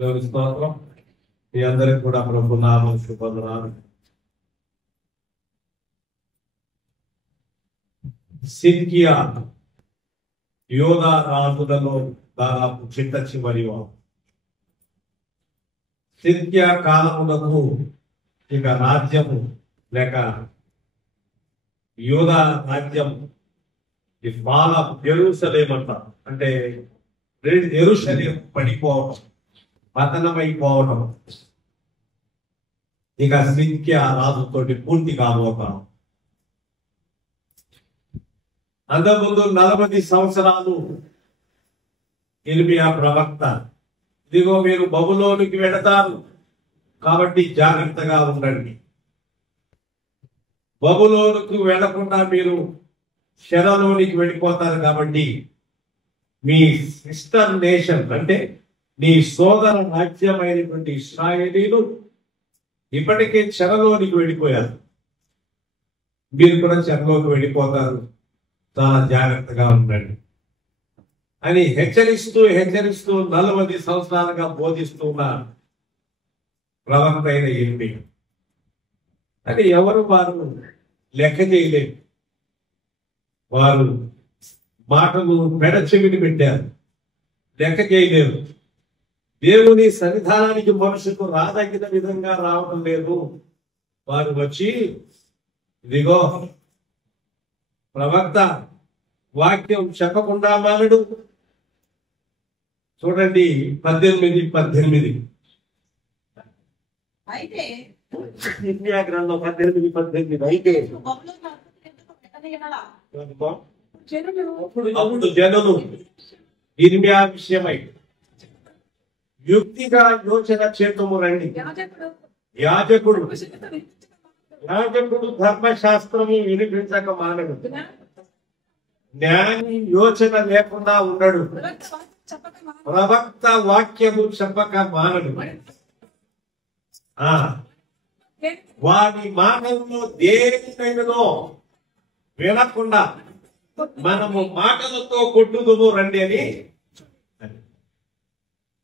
దేవుని స్తోత్రం. మీ అందరికి కూడా ప్రభు నామం శుభవందనాలు. సిద్కియా యోధా రాజులలో దాదాపు చిట్ట చివరి సిద్కియా కాలములకు ఇక రాజ్యము లేక యోధా రాజ్యం ఈ బాల యెరూషలేం అంటారు. అంటే యెరూషలేం పడిపోవడం, పతనమైపోవడం ఇక సిద్కియా రాజుతోటి పూర్తి కాబోతాం. అంతకుముందు 40 సంవత్సరాలు ఇర్మియా ప్రవక్త, ఇదిగో మీరు బబులోనికి వెళతారు కాబట్టి జాగ్రత్తగా ఉండండి, బబులోనికి వెళ్లకుండా మీరు శరలోనికి వెళ్ళిపోతారు కాబట్టి మీ సిస్టర్ నేషన్ అంటే నీ సోదర రాజ్యమైనటువంటి ఇశ్రాయేలీలు ఇప్పటికే చెరలోనికి వెళ్ళిపోయారు, మీరు కూడా చెరలోకి వెళ్ళిపోతారు, చాలా జాగ్రత్తగా ఉండండి అని హెచ్చరిస్తూ 40 సంవత్సరాలుగా బోధిస్తున్న ప్రవక్త అయిన ఇర్మియా. అని ఎవరు వారు లెక్క చేయలేదు, వారు మాటలు పెడచెవిని పెట్టారు, లెక్క చేయలేరు. దేవుని సన్నిధానానికి మనుషులకు రాదగిన విధంగా రావడం లేదు. వారు వచ్చి ఇదిగో ప్రవక్త వాక్యం చెప్పకుండా మానడు. చూడండి 18 అయితే ఇర్మియా గ్రంథం 18 అయితే అప్పుడు జనులు ఇర్మియా విషయమై యుక్తిగా యోచన చేతుము రండి. యాజకుడు ధర్మశాస్త్రము వినిపించక మానడు, న్యాయ యోచన లేకుండా ఉండడు, ప్రవక్త వాక్యము చెప్పక మానడు. వారి మాటల్లో దేనినో వినకుండా మనము మాటలతో కొట్టుదుము రండి అని.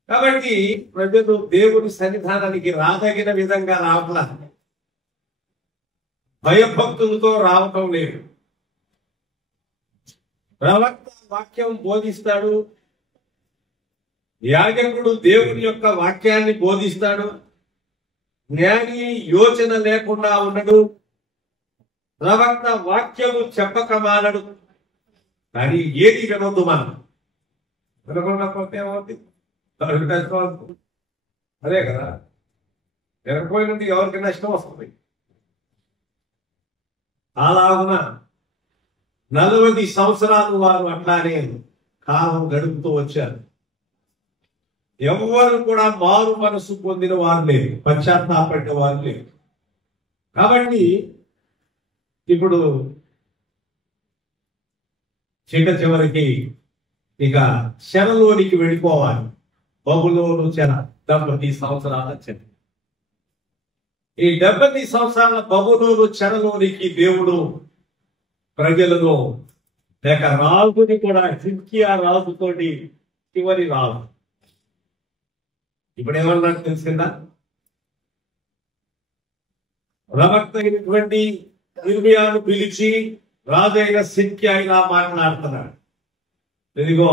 కాబట్టి ప్రజలు దేవుని సన్నిధానానికి రాదగిన విధంగా రావట్లా, భయభక్తులతో రావటం లేదు. ప్రవక్త వాక్యం బోధిస్తాడు, యాజకుడు దేవుని యొక్క వాక్యాన్ని బోధిస్తాడు, జ్ఞాని యోచన లేకుండా ఉండడు, ప్రవక్త వాక్యము చెప్పక మానడు. కానీ ఏది వినొద్దు, మనం వినకుండా పోతే ఏమవుతుంది? అదే కదా, వినకపోయినందుకు ఎవరికి నష్టం వస్తుంది. అలాగున 40 సంవత్సరాలు వారు అట్లానే కాలం గడుపుతూ వచ్చారు. ఎవరు కూడా మారు మనసు పొందిన వారు లేరు, పశ్చాత్తాపడిన వారు లేరు. కాబట్టి ఇప్పుడు చివరికి ఇక చెరలోనికి వెళ్ళిపోవాలి. బబులోను చెర 70 సంవత్సరాల చెర. ఈ 70 సంవత్సరాల బబులోను చెరలోనికి దేవుడు ప్రజలను లేక రాజుని కూడా సిద్కియా రాజుతోటి చివరి రాజు ఇప్పుడు ఏమన్నాడు తెలిసిందా? ప్రవక్త అయినటువంటి ఇర్మియాను పిలిచి రాజైన సిద్కియా ఇలా మాట్లాడుతున్నాడు, ఇదిగో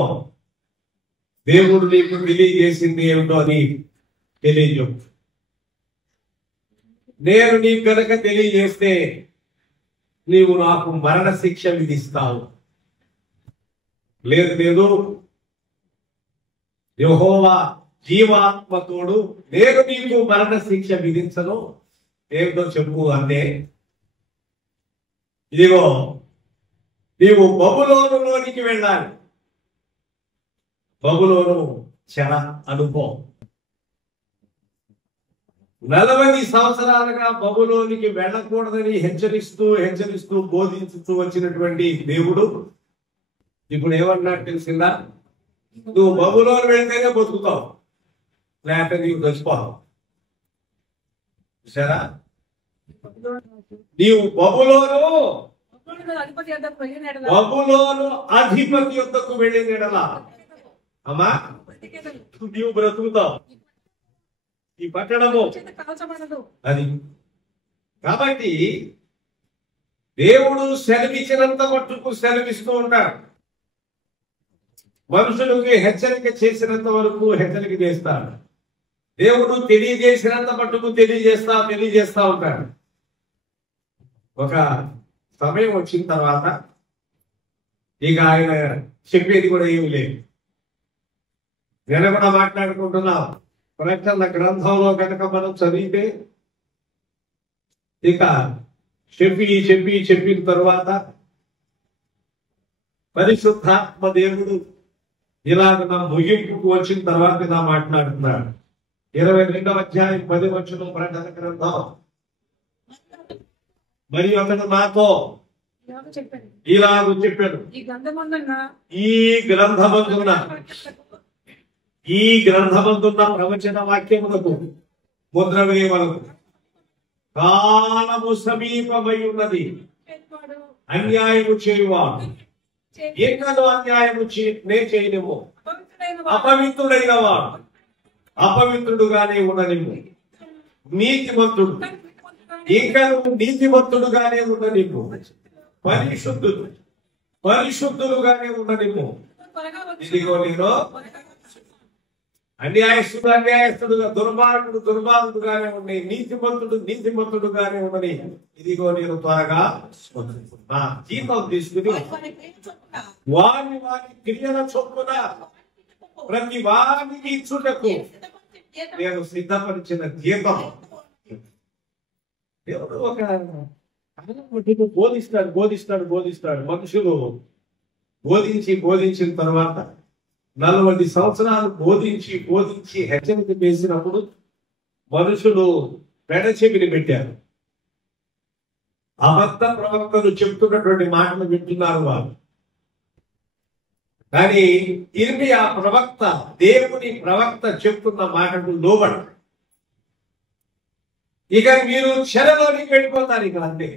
దేవుడు నీకు తెలియజేసింది ఏమిటో అని తెలియజెప్పు. నేను నీకు కనుక తెలియజేస్తే నీవు నాకు మరణ శిక్ష విధిస్తావు. లేదు, యెహోవా జీవాత్మతోడు నేను నీకు మరణ శిక్ష విధించను, ఏమిటో చెప్పు అంటే, ఇదిగో నీవు బబులోనులోనికి వెళ్ళాలి. బబులోను చెర అనుభవం 40 సంవత్సరాలుగా బబులోనికి వెళ్ళకూడదని హెచ్చరిస్తూ బోధించుతూ వచ్చినటువంటి దేవుడు ఇప్పుడు ఏమన్నాడు తెలిసిందా? నువ్వు బబులోను వెళ్తేనే బతుకుతావు, లేకపోతే నీవు చచ్చిపోతావు. సరే, నీవు బబులోను అధిపతి యొద్దకు వెళ్ళిన ఎడల అమ్మా నీవు బ్రతుకుతావు. ఈ పట్టణము అది. కాబట్టి దేవుడు సెలవిచ్చినంత మట్టుకు సెలవిస్తూ ఉంటాడు. మనుషులకి హెచ్చరిక చేసినంత వరకు హెచ్చరిక చేస్తాడు. దేవుడు తెలియజేసినంత మట్టుకు తెలియజేస్తా ఉంటాడు. ఒక సమయం వచ్చిన తర్వాత ఇక ఆయన చెప్పేది కూడా ఏమి లేదు. నేను కూడా మాట్లాడుకుంటున్నాం. ప్రకటన గ్రంథంలో కనుక మనం చదివితే ఇక చెప్పిన తర్వాత పరిశుద్ధాత్మ దేవుడు ఇలాగ నా ముగింపుకు వచ్చిన తర్వాత ఇలా మాట్లాడుతున్నాడు. 22వ అధ్యాయం 10వ వచనం ప్రకటన గ్రంథం. మరియు అతడు నాతో ఇలాగ చెప్పాడు, ఈ గ్రంథమందున్న ప్రవచన వాక్యములకు ముద్ర వేయవలెను. కాలము సమీపమై ఉన్నది. అన్యాయము చేయువాడు ఏకదో అన్యాయము నే చేయనివ్వు. అపవిత్రుడైన వాడు అపవిత్రుడుగానే ఉండనివ్వు. నీతిమంతుడు ఇంకా నీతిమంతుడుగానే ఉండనివ్వు. పరిశుద్ధులుగానే ఉండనివ్వు. ఇదిగో నేను అన్యాయస్తుడుగా దుర్మార్గుడుగానే ఉండి నీతిమంతుడుగానే ఉండని. ఇదిగో నేను త్వరగా నా జీతం తీసుకుని వారి క్రియల చొప్పున ప్రతి వారికి ఇచ్చుటకు నేను సిద్ధపరిచిన జీతం. దేవుడు ఒక బోధిస్తాడు. మనుషులు బోధించిన తర్వాత 40 సంవత్సరాలు బోధించి హెచ్చరిక చేసినప్పుడు మనుషులు పెడచెవిని పెట్టారు. అబద్ధ ప్రవక్తలు చెప్తున్నటువంటి మాటలు వింటున్నారు వారు. కానీ ఇర్మియా ప్రవక్త, దేవుని ప్రవక్త చెప్తున్న మాటకు లోబడు. ఇక మీరు చెరలోనికి వెళ్ళిపోతారు. ఇక అంతే.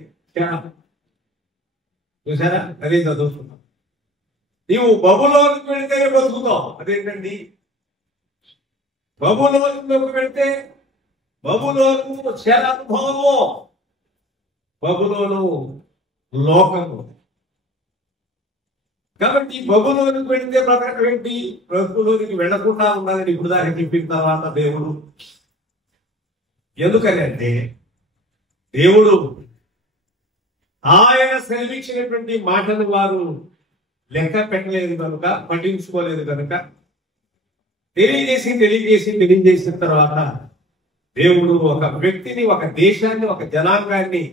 చూసారా? అదే చదువుతున్నాం. నీవు బబులోనికి వెళితేనే బతుకుతావు. అదేంటండి? బబులోనికి వెళితే బబులోను చెర అనుభవము, బబులోను లోకము. కాబట్టి బబులోనికి వెళితే బ్రతకడం ఏంటి? బబులోనికి వెళ్లకుండా ఉన్నదని ఇప్పుడు దాకా చెప్పిన తర్వాత దేవుడు ఎందుకని అంటే, దేవుడు ఆయన సెలవిచ్చినటువంటి మాటను వారు లెక్క పెట్టలేదు కనుక, పట్టించుకోలేదు కనుక తెలియజేసిన తర్వాత దేవుడు ఒక వ్యక్తిని, ఒక దేశాన్ని, ఒక జనాంగాన్ని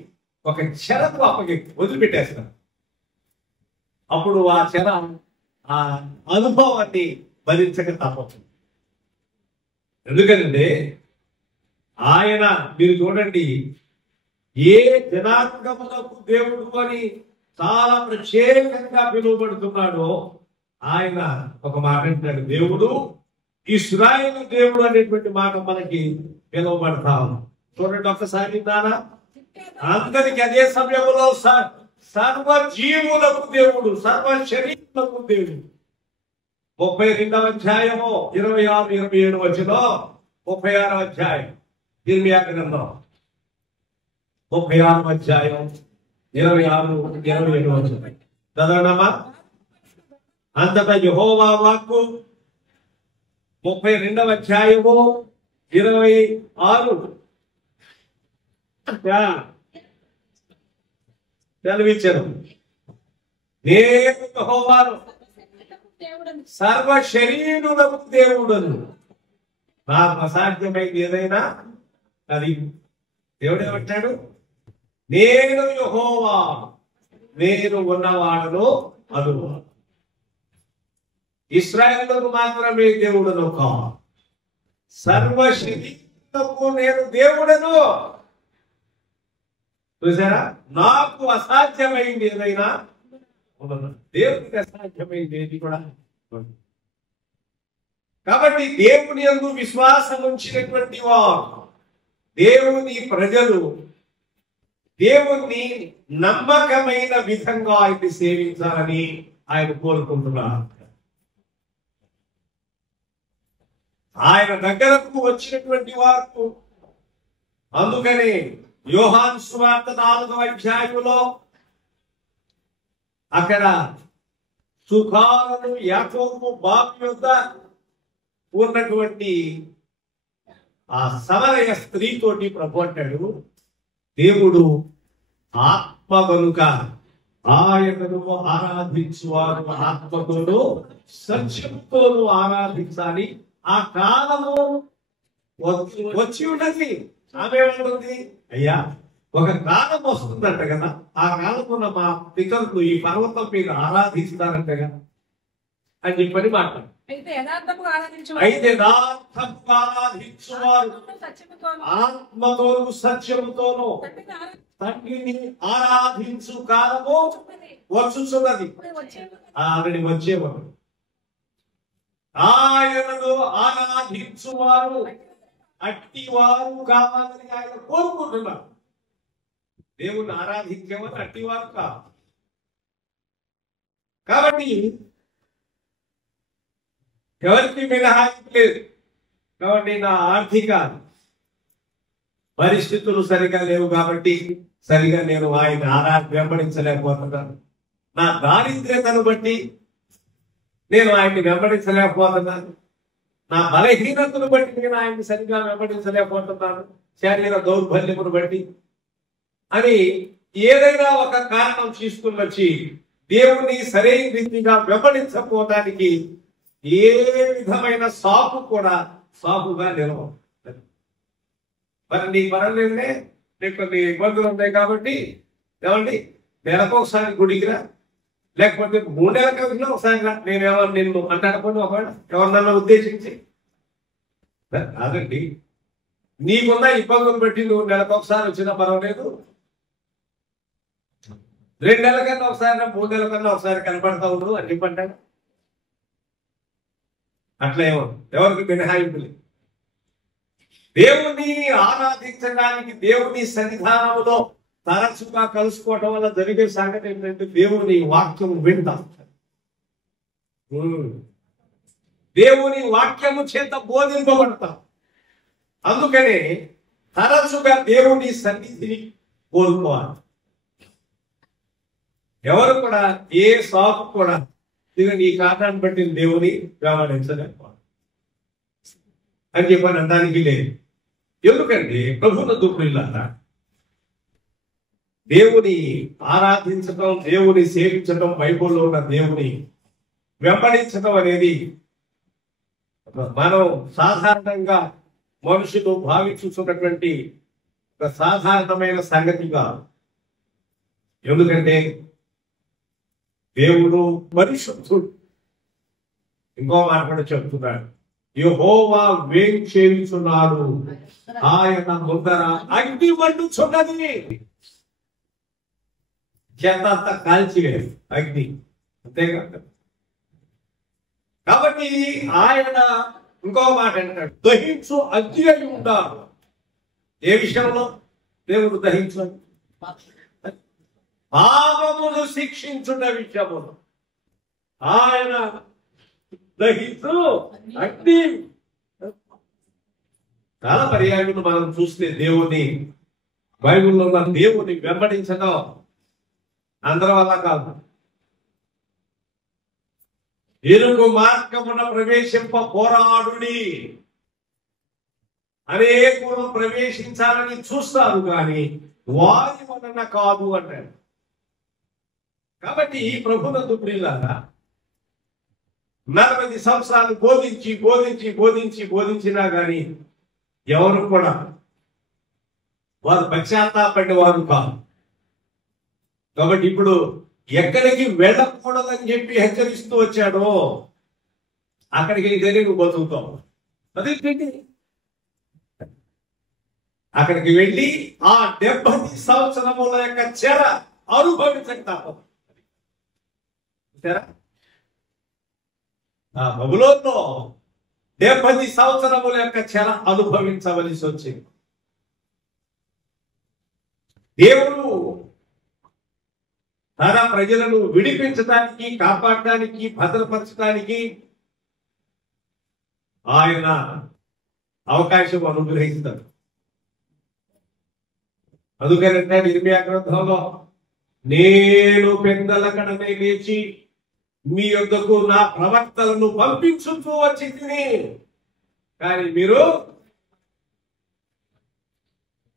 ఒక చెరకు వదిలిపెట్టేస్తారు. అప్పుడు ఆ చెర ఆ అనుభవాన్ని భరించక తప్పదు. ఎందుకంటే ఆయన, మీరు చూడండి, ఏ జనాంగములకు దేవుడు అని చాలా ప్రత్యేకంగా పిలువబడుతున్నాడో ఆయన ఒక మాట అంటాడు. దేవుడు ఇశ్రాయేలు దేవుడు అనేటువంటి మాట మనకి పిలువబడతాం. చూడండి ఒకసారి నానా, అందరికి అదే సమయంలో సర్వజీవులకు దేవుడు, సర్వ శరీరులకు దేవుడు. 32వ అధ్యాయము 26, 27 వచనం. 36వ అధ్యాయం ఇర్మియా గ్రంథం 36వ అధ్యాయం 26, 27 వచనం చదవడమా? అంతటా యెహోవా వాక్కు 32వ అధ్యాయము 26 సెలవిచ్చారు. నేను యెహోవాను, సర్వ శరీరులకు దేవుడను. నాకు అసాధ్యమైంది ఏదైనా అది దేవుడు ఏమంటాడు? నేను యెహోవా, నేను ఉన్నవాడను అను. ఇశ్రాయేలుకు మాత్రమే దేవుడను కాదు, సర్వ శరీరులకు నేను దేవుడను. చూసారా? నాకు అసాధ్యమైంది ఏదైనా, దేవునికి అసాధ్యమైంది ఏది కూడా. కాబట్టి దేవుని యందు విశ్వాసం ఉంచినటువంటి వారు, దేవుని ప్రజలు దేవుణ్ణి నమ్మకమైన విధంగా ఆయన సేవించాలని ఆయన కోరుకుంటున్నారు. ఆయన దగ్గరకు వచ్చినటువంటి వారు. అందుకని యోహాను సువార్త 4వ అధ్యాయంలో అక్కడ సుఖాలను యాకోబు బావి యొద్ద ఉన్నటువంటి ఆ సమరయ స్త్రీతోటి ప్రభు అంటాడు, దేవుడు ఆత్మ కనుక ఆయనను ఆరాధించువారు ఆత్మతోనూ సత్యంతోనూ ఆరాధించాలి. ఆ కాలము వచ్చి ఉన్నది. ఆమె ఏమంటుంది, అయ్యా ఒక కాలం వస్తుందంట కదా, ఆ కాలమున మా పితరులు ఈ పర్వతం మీద ఆరాధిస్తారంట కదా అని చెప్పని మాట్లాడు. అయితే యథార్థముగా ఆరాధించువారు ఆత్మతోనూ సత్యముతోనూ తండ్రిని ఆరాధించు కాలము వచ్చుచున్నది. ఆవిడ వచ్చేవాడు. ఆయనను ఆరాధించువారు అట్టివారు కావాలని ఆయన కోరుకుంటున్నారు. దేవుణ్ణి ఆరాధించేవారు అట్టివారు కావాలి. కాబట్టి ఎవరికి మినహాయింపు లేదు. కాబట్టి నా ఆర్థిక పరిస్థితులు సరిగా లేవు కాబట్టి సరిగా నేను ఆయన వెంబడించలేకపోతున్నాను. నా దారిద్ర్యతను బట్టి నేను ఆయన్ని వెంబడించలేకపోతున్నాను. నా బలహీనతను బట్టి నేను ఆయన్ని సరిగా వెంబడించలేకపోతున్నాను. శరీర దౌర్బల్యమును బట్టి అని ఏదైనా ఒక కారణం తీసుకుని వచ్చి దేవుని సరైన రీతిగా వెంబడించకపోవడానికి ఏ విధమైన సాకు కూడా సాకుగా నిలవ. మరి నీ పనులేదే, నీకు కొన్ని ఇబ్బందులు ఉన్నాయి కాబట్టి ఏమండి నెలకు ఒకసారి గుడికి రా, లేకపోతే 3 నెలల వ్యవధిలో ఒకసారి రా. నేనేమో నిన్ను అంటానుకోండి, ఒకవేళ ఎవరినన్నా ఉద్దేశించి కాదండి. నీకున్న ఇబ్బందులు బట్టి నువ్వు నెలకు ఒకసారి వచ్చినా పర్వాలేదు, 2 నెలల కన్నా ఒకసారి 3 నెలల కన్నా ఒకసారి కనపడతా ఉండదు అని చెప్పంటాడు. అట్లా ఏమో ఎవరికి మినహాయింపులే. దేవుని ఆరాధించడానికి దేవుని సన్నిధానంలో తరచుగా కలుసుకోవటం వల్ల జరిగే సంగతి ఏంటంటే దేవుని వాక్యం వింటాం. దేవుని వాక్యము చేత బోధింపబడతాం. అందుకనే తరచుగా దేవుని సన్నిధిని కోరుకోవాలి. ఎవరు కూడా ఏ సాకు కూడా ఈ కారణాన్ని బట్టి దేవుని వెంబడించలేకపోవాలి అని చెప్పని అనడానికి లేదు. ఎందుకంటే ప్రభునందు ప్రియులారా, దేవుని ఆరాధించటం, దేవుని సేవించటం, బైబిల్లో ఉన్న దేవుని వెంబడించటం అనేది మనం సాధారణంగా మనుషులు భావించుతున్నటువంటి ఒక సాధారణమైన సంగతిగా. ఎందుకంటే దేవుడు పరిశుద్ధుడు. ఇంకో మాట కూడా చెప్తున్నాడు, యెహోవా వేంచేయుచున్నాడు, ఆయన ముందర అగ్ని మండుచున్నది. చేత అంతా కాల్చివేది అగ్ని, అంతేకాదు. కాబట్టి ఆయన ఇంకో మాట అంటాడు, దహించు అగ్ని అయి ఉండాలి. ఏ విషయంలో దేవుడు దహించు? పాపమును శిక్షించున్న విషయమును ఆయన దహించు అగ్ని. చాలా పర్యాయములు మనం చూస్తే దేవుని బైబిల్లో ఉన్న దేవుని వెంబడించడం అందరి వల్ల కాదు. ఇరుకు మార్గమున ప్రవేశింప పోరాడుడి. అనేకులు ప్రవేశించాలని చూస్తారు కానీ వారి వలన కాదు అంటారు. కాబట్టి ప్రభునందు ప్రియులారా, 40 సంవత్సరాలు బోధించినా కానీ ఎవరు కూడా వారు పశ్చాత్తాపడి వారు కాదు. కాబట్టి ఇప్పుడు ఎక్కడికి వెళ్ళకూడదని చెప్పి హెచ్చరిస్తూ వచ్చాడో అక్కడికి నువ్వు బతుకుతావు. అదేంటి, అక్కడికి వెళ్ళి ఆ 70 సంవత్సరముల యొక్క చెర అనుభవించక తప్పదు. ఆ బబులోనులో 70 సంవత్సరముల యొక్క చెర అనుభవించవలసి వచ్చింది. దేవుడు తన ప్రజలను విడిపించడానికి, కాపాడడానికి, భద్రపరచడానికి ఆయన అవకాశం అనుగ్రహిస్తాడు. అందుకనంటే ఇర్మియా గ్రంథంలో నేను పెద్దల కడనే లేచి మీ యొద్దకు నా ప్రవక్తలను పంపించుతూ వచ్చి తిని, కానీ మీరు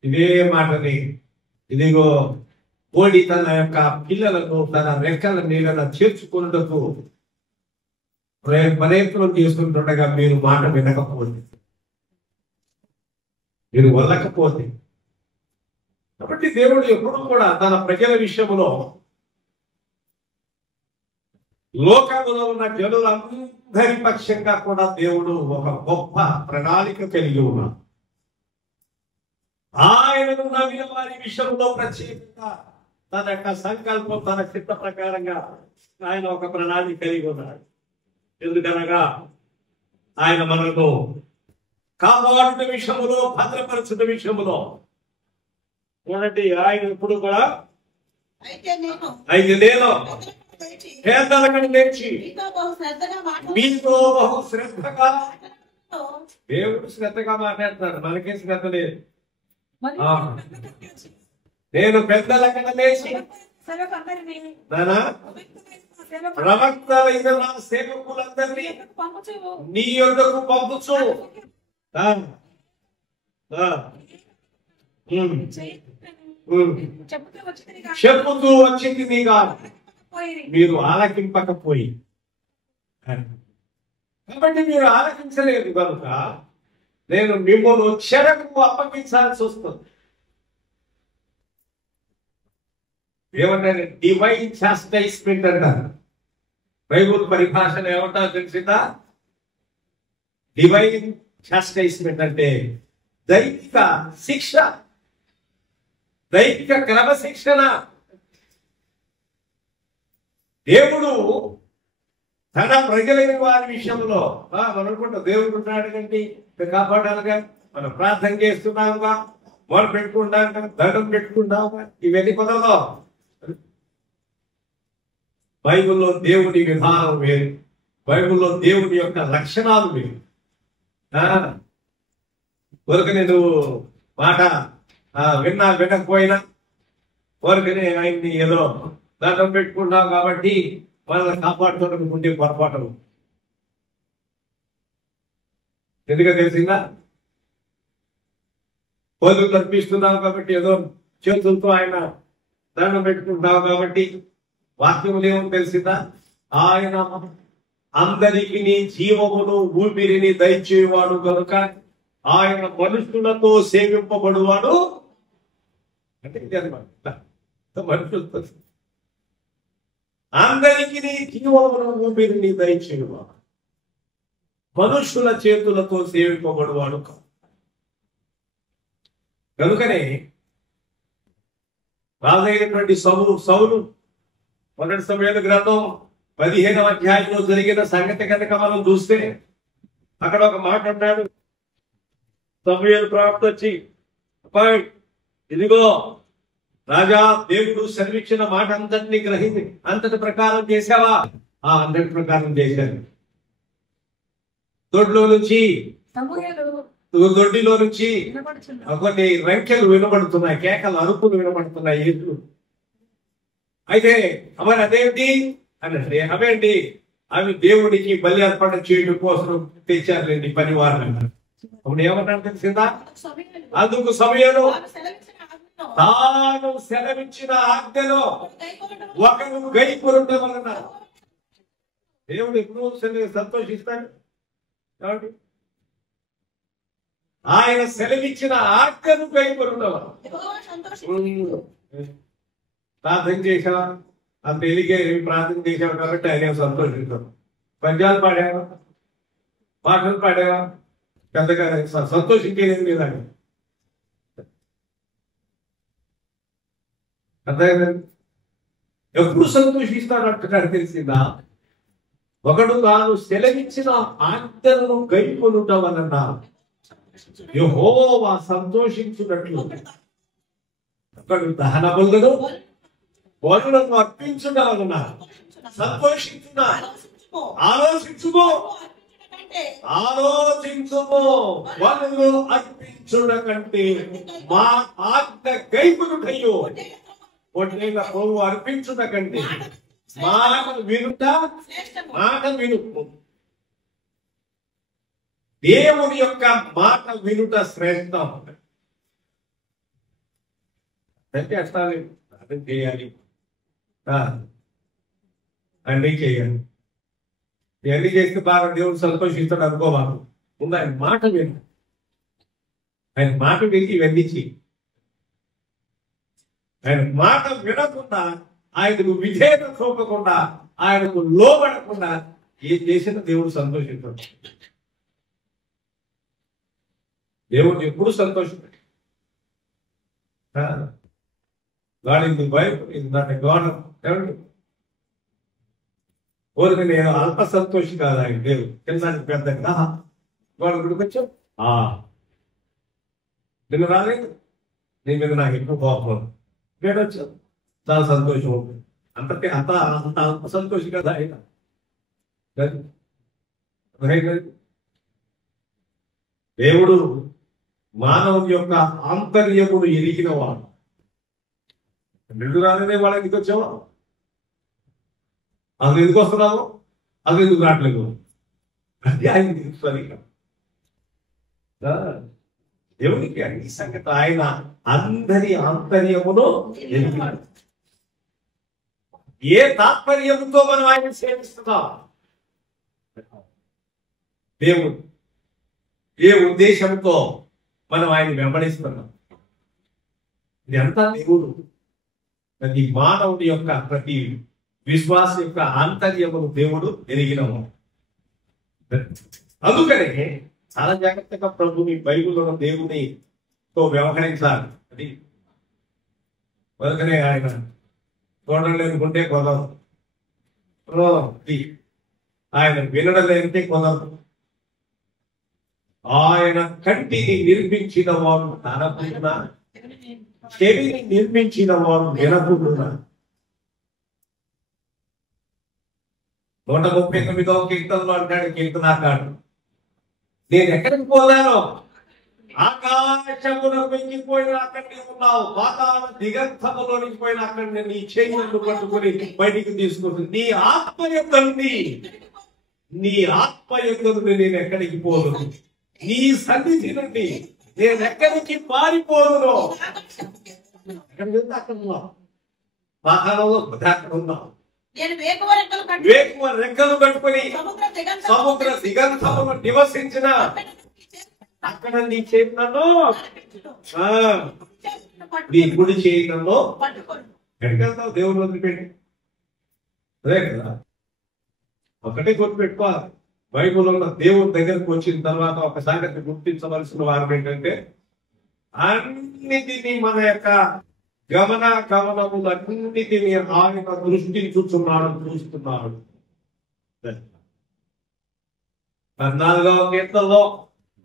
ఇదే మాటని, ఇదిగో కోడి తన యొక్క పిల్లలను తన రెక్కల నీళ్ళ చేర్చుకున్నటకు ప్రయత్నం చేసుకుంటుండగా మీరు మాట వినకపోతే, మీరు వల్లకపోతే. కాబట్టి దేవుడు ఎప్పుడు కూడా తన ప్రజల విషయంలో లోకములో ఉన్న జనులందరి పక్షంగా కూడా దేవుడు ఒక గొప్ప ప్రణాళిక కలిగి ఉన్నాడు. ఆయనను నమ్మిన వారి విషయంలో ప్రత్యేకంగా తన యొక్క సంకల్పం, తన చిత్త ప్రకారంగా ఆయన ఒక ప్రణాళిక కలిగి ఉన్నాడు. ఎందుకనగా ఆయన మనకు కాపాడుట విషయంలో, భద్రపరచుట విషయంలో చూడండి, ఆయన ఎప్పుడు కూడా అయితే నేను పేదలకని లేచి మీతో బహు శ్రద్ధగా, దేవుడు శ్రద్ధగా మాట్లాడుతున్నాడు, మనకే శ్రద్ధ లేదు. నేను పెద్దలకన లేచి ప్రవక్తలైన నా సేవకులందరినీ నీ యొద్దకు పంపుచు చెప్పుతూ వచ్చింది మీగా మీరు ఆలకింపకపోయి. కాబట్టి మీరు ఆలకించలేదు కనుక నేను మిమ్మల్ని చెరకు అప్పగించాల్సి వస్తుంది. ఏమంటారు? డివైన్ చాస్టైజ్మెంట్ అంటారు. బైబుల్ పరిభాషలో ఏమంటారు తెలిసిందా? డివైన్ చాస్టైజ్మెంట్ అంటే దైవిక శిక్ష, దైవిక క్రమశిక్షణ. దేవుడు తన ప్రజలైన వారి విషయంలో మనం అనుకుంటాం దేవుడు ఉన్నాడు కంటే కాపాడాలిగా, మనం ప్రార్థన చేస్తున్నాముగా, మొదలు పెట్టుకుంటాం, దండం పెట్టుకుంటాముగా, ఇవన్నీ కుదరదు. బైబిల్లో దేవుని విధానం వేరు, బైబిల్లో దేవుని యొక్క లక్షణాలు వేరు. ఊరికనే నువ్వు మాట విన్నా వినకపోయినా ఊరికనే ఆయన్ని ఏదో దండం పెట్టుకుంటావు కాబట్టి వాళ్ళని కాపాడుకోవడం ఉండే పొరపాటు. ఎందుకంటే తెలిసిందా? పోదులు కనిపిస్తున్నావు కాబట్టి ఏదో చేతులతో ఆయన దండం పెట్టుకుంటున్నావు కాబట్టి వాక్యములు ఏమో తెలిసిందా? ఆయన అందరికి నీ జీవమును ఊపిరిని దయచేవాడు కనుక ఆయన మనుషులతో సేవింపబడువాడు. అంటే ఇది అనమాట, మనుషులతో అందరికి నీ జీవమును ఊపిరిని దయచేవాడు, మనుషుల చేతులతో సేవింపబడువాడు కనుకనే రాజైనటువంటి సౌలు మొదటి సమూయేలు గ్రంథం 15వ అధ్యాయంలో జరిగిన సంగతి కనుక మనం చూస్తే అక్కడ ఒక మాట అన్నాడు. సమూయేలు ప్రవక్త వచ్చి, ఇదిగో రాజా, దేవుడు సెలవిచ్చిన మాట అంతటిని గ్రహించి అంతటి ప్రకారం చేసావా? అంతటి ప్రకారం చేశాను. దొడ్లో నుంచి కొన్ని రంకెలు వినబడుతున్నాయి, కేకలు, అరుపులు వినబడుతున్నాయి, ఎట్లు. అయితే మరి అదేంటి అంటే, అవేంటి? అవి దేవుడికి బలి అర్పణ చేయడం కోసం తెచ్చారులేండి పని వారిని. అప్పుడు ఏమన్నాడు తెలిసిందా? అందుకు సమయంలో తాను సెలవిచ్చిన ఆజ్ఞలో ఒకరు గైకొనడం వలన దేవుడు ఎప్పుడు సంతోషిస్తాడు. కాబట్టి ఆయన సెలవిచ్చిన ఆజ్ఞను గైకొనడం వలన ప్రార్థన చేశావా? అంత ఎదిగే ప్రార్థన చేశావు కాబట్టి ఆయన సంతోషిస్తాం. పంజాలు పాడావా, పాటలు పాడావా, పెద్దగా సంతోషించేది లేదండి. అర్థమైందండి? ఎప్పుడు సంతోషిస్తాడు అంటున్నాడు తెలిసిందా? ఒకడు తాను సెలవిచ్చిన ఆజ్ఞలను గైకొనుట వలన యెహోవా సంతోషించున్నట్లు ఒకడు దహన బలులను బలులను అర్పించుట వలన సంతోషించుట, ఆలోచించుకో. ఆలోచించుము, బలులు అర్పించుట కంటే మా ఆజ్ఞ గైకొనుటయు పొట్టేళ్ల కొవ్వు అర్పించుట కంటే మాట వినుట దేవుని యొక్క మాట వినుట శ్రేష్టం. అంటే అర్థం చేయాలి, అన్నీ చేయాలి. ఇవన్నీ చేస్తే బాగా దేవుడు సంతోషిస్తాడు అనుకోవాలి. ముందు ఆయన మాట విను, ఆయన మాట విని ఇవన్నీ చేయి. ఆయన మాట వినకుండా, ఆయనకు విధేయత చూపకుండా, ఆయనకు లోబడకుండా ఏం చేసినా దేవుడు సంతోషిస్తాడు. దేవుడు ఎప్పుడు సంతోషిస్తాడు. God in the Bible is not a God of everything. ఊరికి నేను అల్ప సంతోషి కాదు ఆయన దేవుడు. తెలుసానికి పెద్దగా వాడు గుడికి వచ్చావు, నిన్ను రాలేదు, నీ మీద నాకు ఎక్కువ కోపం, నేను వచ్చావు, చాలా సంతోషం ఉంటుంది. అంతకే అంత అల్ప సంతోషి కదా ఆయన. దేవుడు మానవుని యొక్క ఆంతర్యమును ఎరిగిన వాడు. నిన్ను రాలేదే వాళ్ళ ఎందుకు వచ్చావా, అసలు ఎందుకు వస్తున్నావు, అసలు ఎందుకు రావట్లేదు, అది ఆయన తెలుస్తుంది. దేవునికి ఈ సంగతి ఆయన అందరి ఆంతర్యమును ఎరిగినాడు. ఏ తాత్పర్యంతో మనం ఆయన సేవిస్తున్నాం, దేవుడు ఏ ఉద్దేశంతో మనం ఆయన వెంబడిస్తున్నాం, ఇది అంతా దేవుడు ప్రతి మానవుడి యొక్క ప్రతి విశ్వాస యొక్క ఆంతర్యమును దేవుడు ఎరిగినవాడు. అందుకనే చాలా జాగ్రత్తగా ప్రభుని బైబిల్లో దేవునితో వ్యవహరించాలి. అది అందుకనే ఆయన చూడలేనుకుంటే కుదరదు, ఆయన వినడం లేకుంటే కుదరదు. ఆయన కంటిని నిర్మించిన వాడు తనకున్న, చెవిని నిర్మించిన వాడు వినకున్నా. 139వ కీర్తనలో అంటాడు కీర్తనాకారుడు, నేను ఎక్కడికి పోదాను, ఆకాశమును పెంచిపోయిన అక్కడికి ఉన్నావు, పాతాళ దిగంతములోనికి పోయిన అక్కడిని నీ చేతులను పట్టుకుని బయటికి తీసుకుంటుంది. నీ ఆత్మ యొక్క నేను ఎక్కడికి పోదు, నీ సన్నిధి నుండి నేను ఎక్కడికి పారిపోదును. ఎక్కడికి వెళ్తే అక్కడ ఉన్నావు, పాతాళంలో అక్కడ ఉన్నావు. వేకువ రెక్కలు కట్టుకుని సముద్ర దిగంతమును నివసించిన అక్కడ నీ చేతులను, నీ గుడి చేయడంలో ఎక్కడికి వెళ్తావు, దేవుడు వదిలిపెట్టి. అదే కదా, ఒకటే గుర్తుపెట్టుకోవాలి. బైబుల్ ఉన్న దేవుడి దగ్గరకు వచ్చిన తర్వాత ఒక సంగతి గుర్తించవలసిన వారు ఏంటంటే, అన్నిటినీ మన యొక్క గమనములన్నిటినీ ఆయన దృష్టిని చూస్తున్నాడు. 14వ కీర్తనలో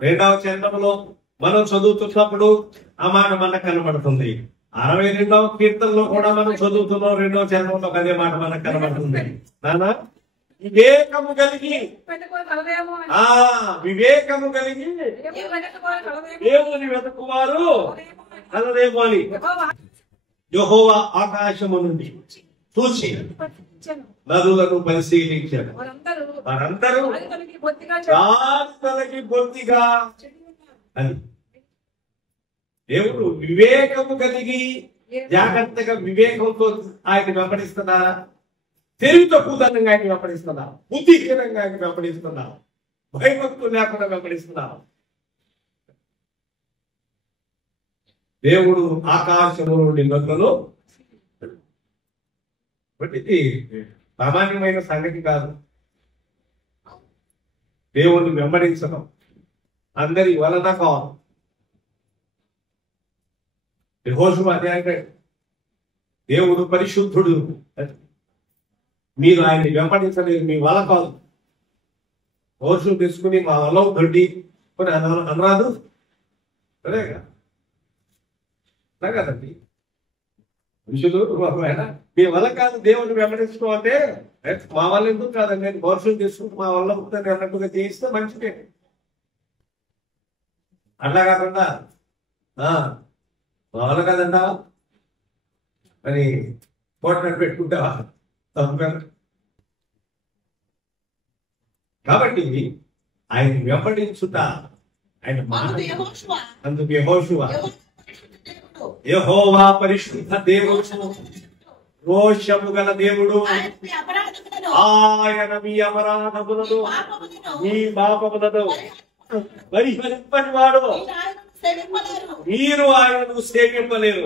2వ చరణంలో మనం చదువుతున్నప్పుడు ఆ మాట మనకు కనబడుతుంది. 62వ కీర్తనలో కూడా మనం చదువుతున్నాం, 2వ చరణంలో అదే మాట మనకు కనబడుతుంది. నానా వివేకము కలిగి దేవుని వెతుకువారు కలదేమో అని యెహోవా ఆకాశము నుండి చూసి నదులను పరిశీలించారు, వారందరూ రాత్రులకి బొత్తిగా అని. దేవుడు వివేకము కలిగి జాగ్రత్తగా వివేకంతో ఆయన వెంబడిస్తున్నారా, తెలివి తక్కువతనంగా ఆయన వెంబడిస్తున్నా, బుద్ధిహీనంగా ఆయన వెంబడిస్తున్నా, భయభక్తులు లేకుండా వెంబడిస్తున్నా. దేవుడు ఆకాశము నుండి నదులలో, ఇది సామాన్యమైన సంగతి కాదు. దేవుడిని వెంబడించడం అందరి వలన కాదు. యెహోషువ అధ్యాయం, దేవుడు పరిశుద్ధుడు, మీరు ఆయన్ని వెంబడించలేదు, మీ వల కాదు. యెహోషువ తీసుకుని మా వల దొడ్డి కొని అనరాదు, అదేగా కదండి. మనుషులు ఒకవేళ మీ వల్ల కాదు దేవుని వెంబడించడం అంటే, మా వల్ల ఎందుకు కాదండి, నేను వర్షం తీసుకుంటూ మా వల్ల అవుతుంది అన్నట్టుగా చేయిస్తే మంచిదే. అట్లా కాకుండా మా వల్ల కాదంటా మరి కోటనట్టు పెట్టుకుంటావా? తప్పు కదా. కాబట్టి ఆయన వెంబడించుట, ఆయన అందుకు యెహోషువ యెహోవా పరిశుద్ధ దేవుడు, రోషము గల దేవుడు, ఆయన మీ అపరాధములను మీ పాపములను పరిహరింపని వాడు. మీరు ఆయనను సేవింపలేరు.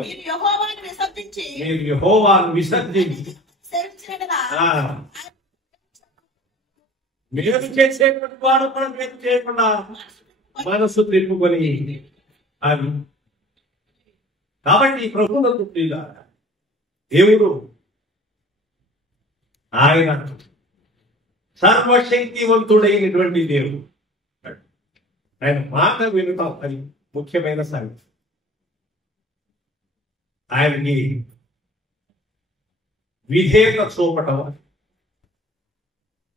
మీరు యెహోవాను విసర్జించి మీరు చేసేటువంటి వాడు కూడా మీరు చేయకుండా మనసు తిప్పుకొని అని. కాబట్టి ప్రభువులకు ప్రియులారా, దేవుడు ఆయన సర్వశక్తివంతుడైనటువంటి దేవుడు. ఆయన మాట వినుతాం, అది ముఖ్యమైన సంగతి. ఆయనకి విధేయత చూపటం.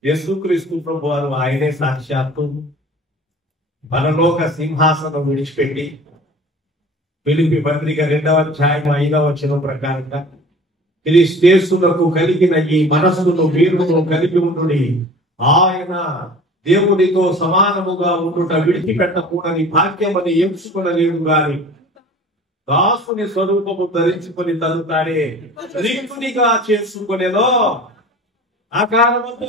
యేసుక్రీస్తు ప్రభు వారు ఆయనే సాక్షాత్తు పరలోక సింహాసనం విడిచిపెట్టి ఫిలిప్పీ పత్రిక 2వ అధ్యాయం 5వ వచనం ప్రకారంగా క్రీస్తునకు కలిగిన ఈ మనస్సును వీరును కలిగి ఉండుడి, ఆయన దేవునితో సమానముగా ఉండుట విడిచిపెట్టకూడని భాగ్యమని ఎంచుకునలేడు గాని దాసుని స్వరూపము ధరించుకొని తను తానే రిక్తునిగా చేసుకునేదో ఆ కాలమందు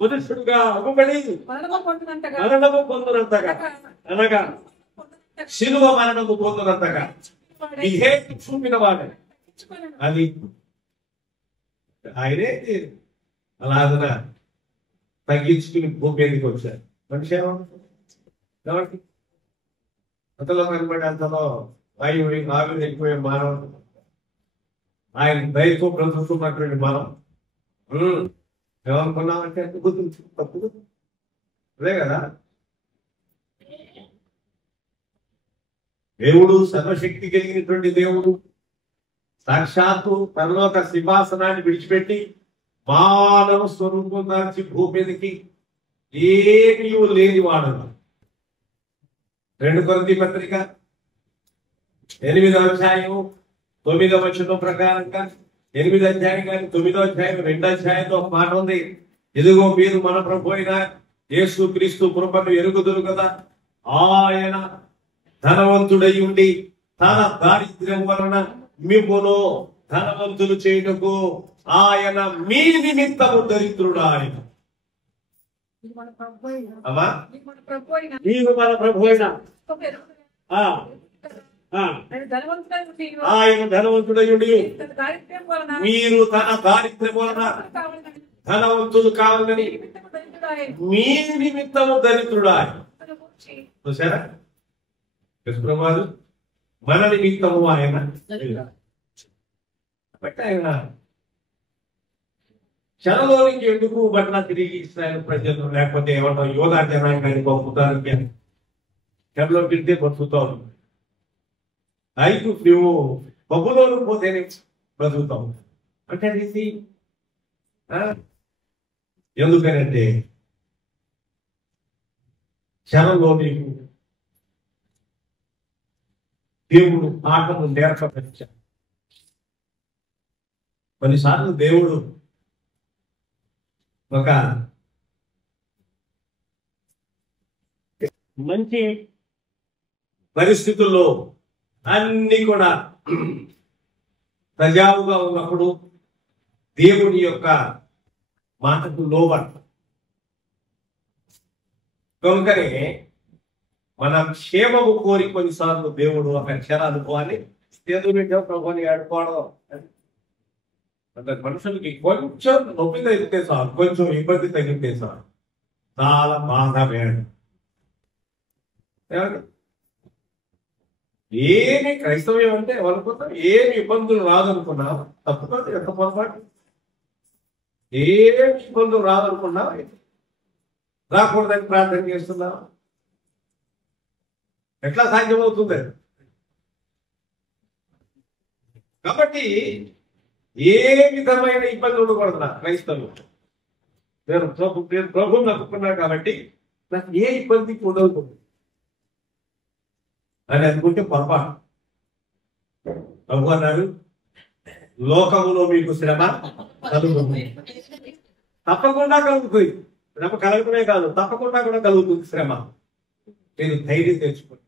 పురుషుడుగా అవ్వబడి మరణము పొందునంతగా, అనగా శిలువ మరణము పొందునంతగా విధేయత చూపిన వాడే. అది ఆయనే అలాగన తగ్గించుకుని భూమి మీదకి వచ్చారు. మనిషి ఏమంటే అంతలో కనబడి అంతలో ఆవిరి వెళ్ళిపోయే మానవుడు, ఆయన దయతో బ్రతుకుతున్నటువంటి మనం ఏమనుకున్నామంటే తప్పు అదే కదా. దేవుడు సర్వశక్తి కలిగినటువంటి దేవుడు సాక్షాత్తు పరలోక సింహాసనాన్ని విడిచిపెట్టి మానవ స్వరూపం దాచి భూమి మీదకి ఏమీ లేని వాడు. 2 కొరింథీ పత్రిక 8వ అధ్యాయం 9వ వచనం ప్రకారంగా 8వ అధ్యాయం కానీ 9వ అధ్యాయం 2వ అధ్యాయంలో ఒక మాట ఉంది. ఇదిగో మీరు మన ప్రభు అయిన యేసుక్రీస్తు కృపను ఎరుగుదురు కదా, ఆయన ధనవంతుడై ఉండి తన దారిద్ర్యం వలన మిమ్మును ధనవంతులు చేయుటకు ఆయన మీ నిమిత్తము దరిద్రుడు. ఆయన మీరు మన ప్రభు అయిన ఆయన ధనవంతుడై ఉండి మీరు తన దారిద్ర్యం వలన ధనవంతులు కావాలని మీ నిమిత్తము దరిద్రుడు. ఆయన చూసారా, యశ్వ్రభాలు మన నిమిత్తము ఆయన. కాబట్టి ఆయన చెరలోనికి ఎందుకు బట్ల తిరిగి ఇస్రాయేల్ ప్రజలు లేకపోతే ఏమన్నా యోధా జనాంగాన్ని పంపుతానికి చెరలో తిరిగితే బతుకుతావు. నువ్వు బొబ్బులోకి పోతేనే బ్రతుకుతావు అంటే ఇది ఎందుకనంటే చెరలో నీకు దేవుడు ఆటను నేర్పరిచాడు. కొన్నిసార్లు దేవుడు ఒక మంచి పరిస్థితుల్లో అన్ని కూడా ప్రజావుగా ఉన్నప్పుడు దేవుని యొక్క మాటకు లోబడతాం. కనుకనే మన క్షేమము కోరి కొన్నిసార్లు దేవుడు ఒక క్షర అనుకోవాలి, ప్రభుని ఆడుకోవడం. మనుషులకి కొంచెం నొప్పి తగ్గితే చాలు, కొంచెం ఇబ్బంది తగ్గితే చాలు, చాలా బాధ వేడు. ఏమి క్రైస్తవ్యం అంటే అనుకుంటాం, ఏమి ఇబ్బందులు రాదనుకున్నా తప్పుతుంది. ఎంత పొరపాటు, ఏమి ఇబ్బందులు రాదనుకున్నా రాకూడదని ప్రార్థన చేస్తున్నా ఎట్లా సాధ్యమవుతుంది? కాబట్టి ఏ విధమైన ఇబ్బంది ఉండకూడదు క్రైస్తవులు. నేను ప్రభువు నమ్ముకున్నాను కాబట్టి నాకు ఏ ఇబ్బంది ఉండదు అని అనుకుంటే పొరపాటు. ప్రభు అన్నాడు, లోకములో మీకు శ్రమ కలుగుతుంది. తప్పకుండా కలుగుతుంది. శ్రమ కలుగుతూనే కాదు, తప్పకుండా కూడా కలుగుతుంది శ్రమ. మీరు ధైర్యం తెచ్చుకోండి.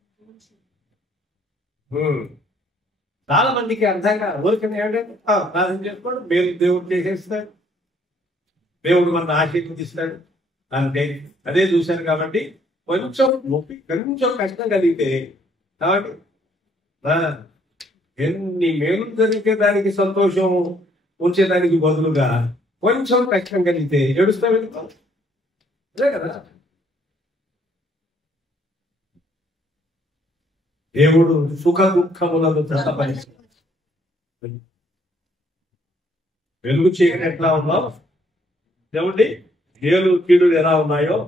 చాలా మందికి అర్థంగా ఊరికనే ఏంటంటే ప్రార్థన చేసుకోండి, మీరు దేవుడు చేసేస్తాడు, దేవుడు మన ఆశీర్వదిస్తాడు అంటే అదే చూశాను. కాబట్టి కొంచెం నొప్పి, కొంచెం కష్టం కలిగితే, కాబట్టి ఎన్ని మేలు జరిగే దానికి సంతోషం ఉంచేదానికి బదులుగా కొంచెం కష్టం కలిగితే ఏడుస్తా వెళ్తాం. అదే కదా దేవుడు సుఖ దుఃఖములను జతపరిచాడు. వెలుగు చీకటి ఎట్లా ఉందో, దేవుడి మేలు కీడులు ఎలా ఉన్నాయో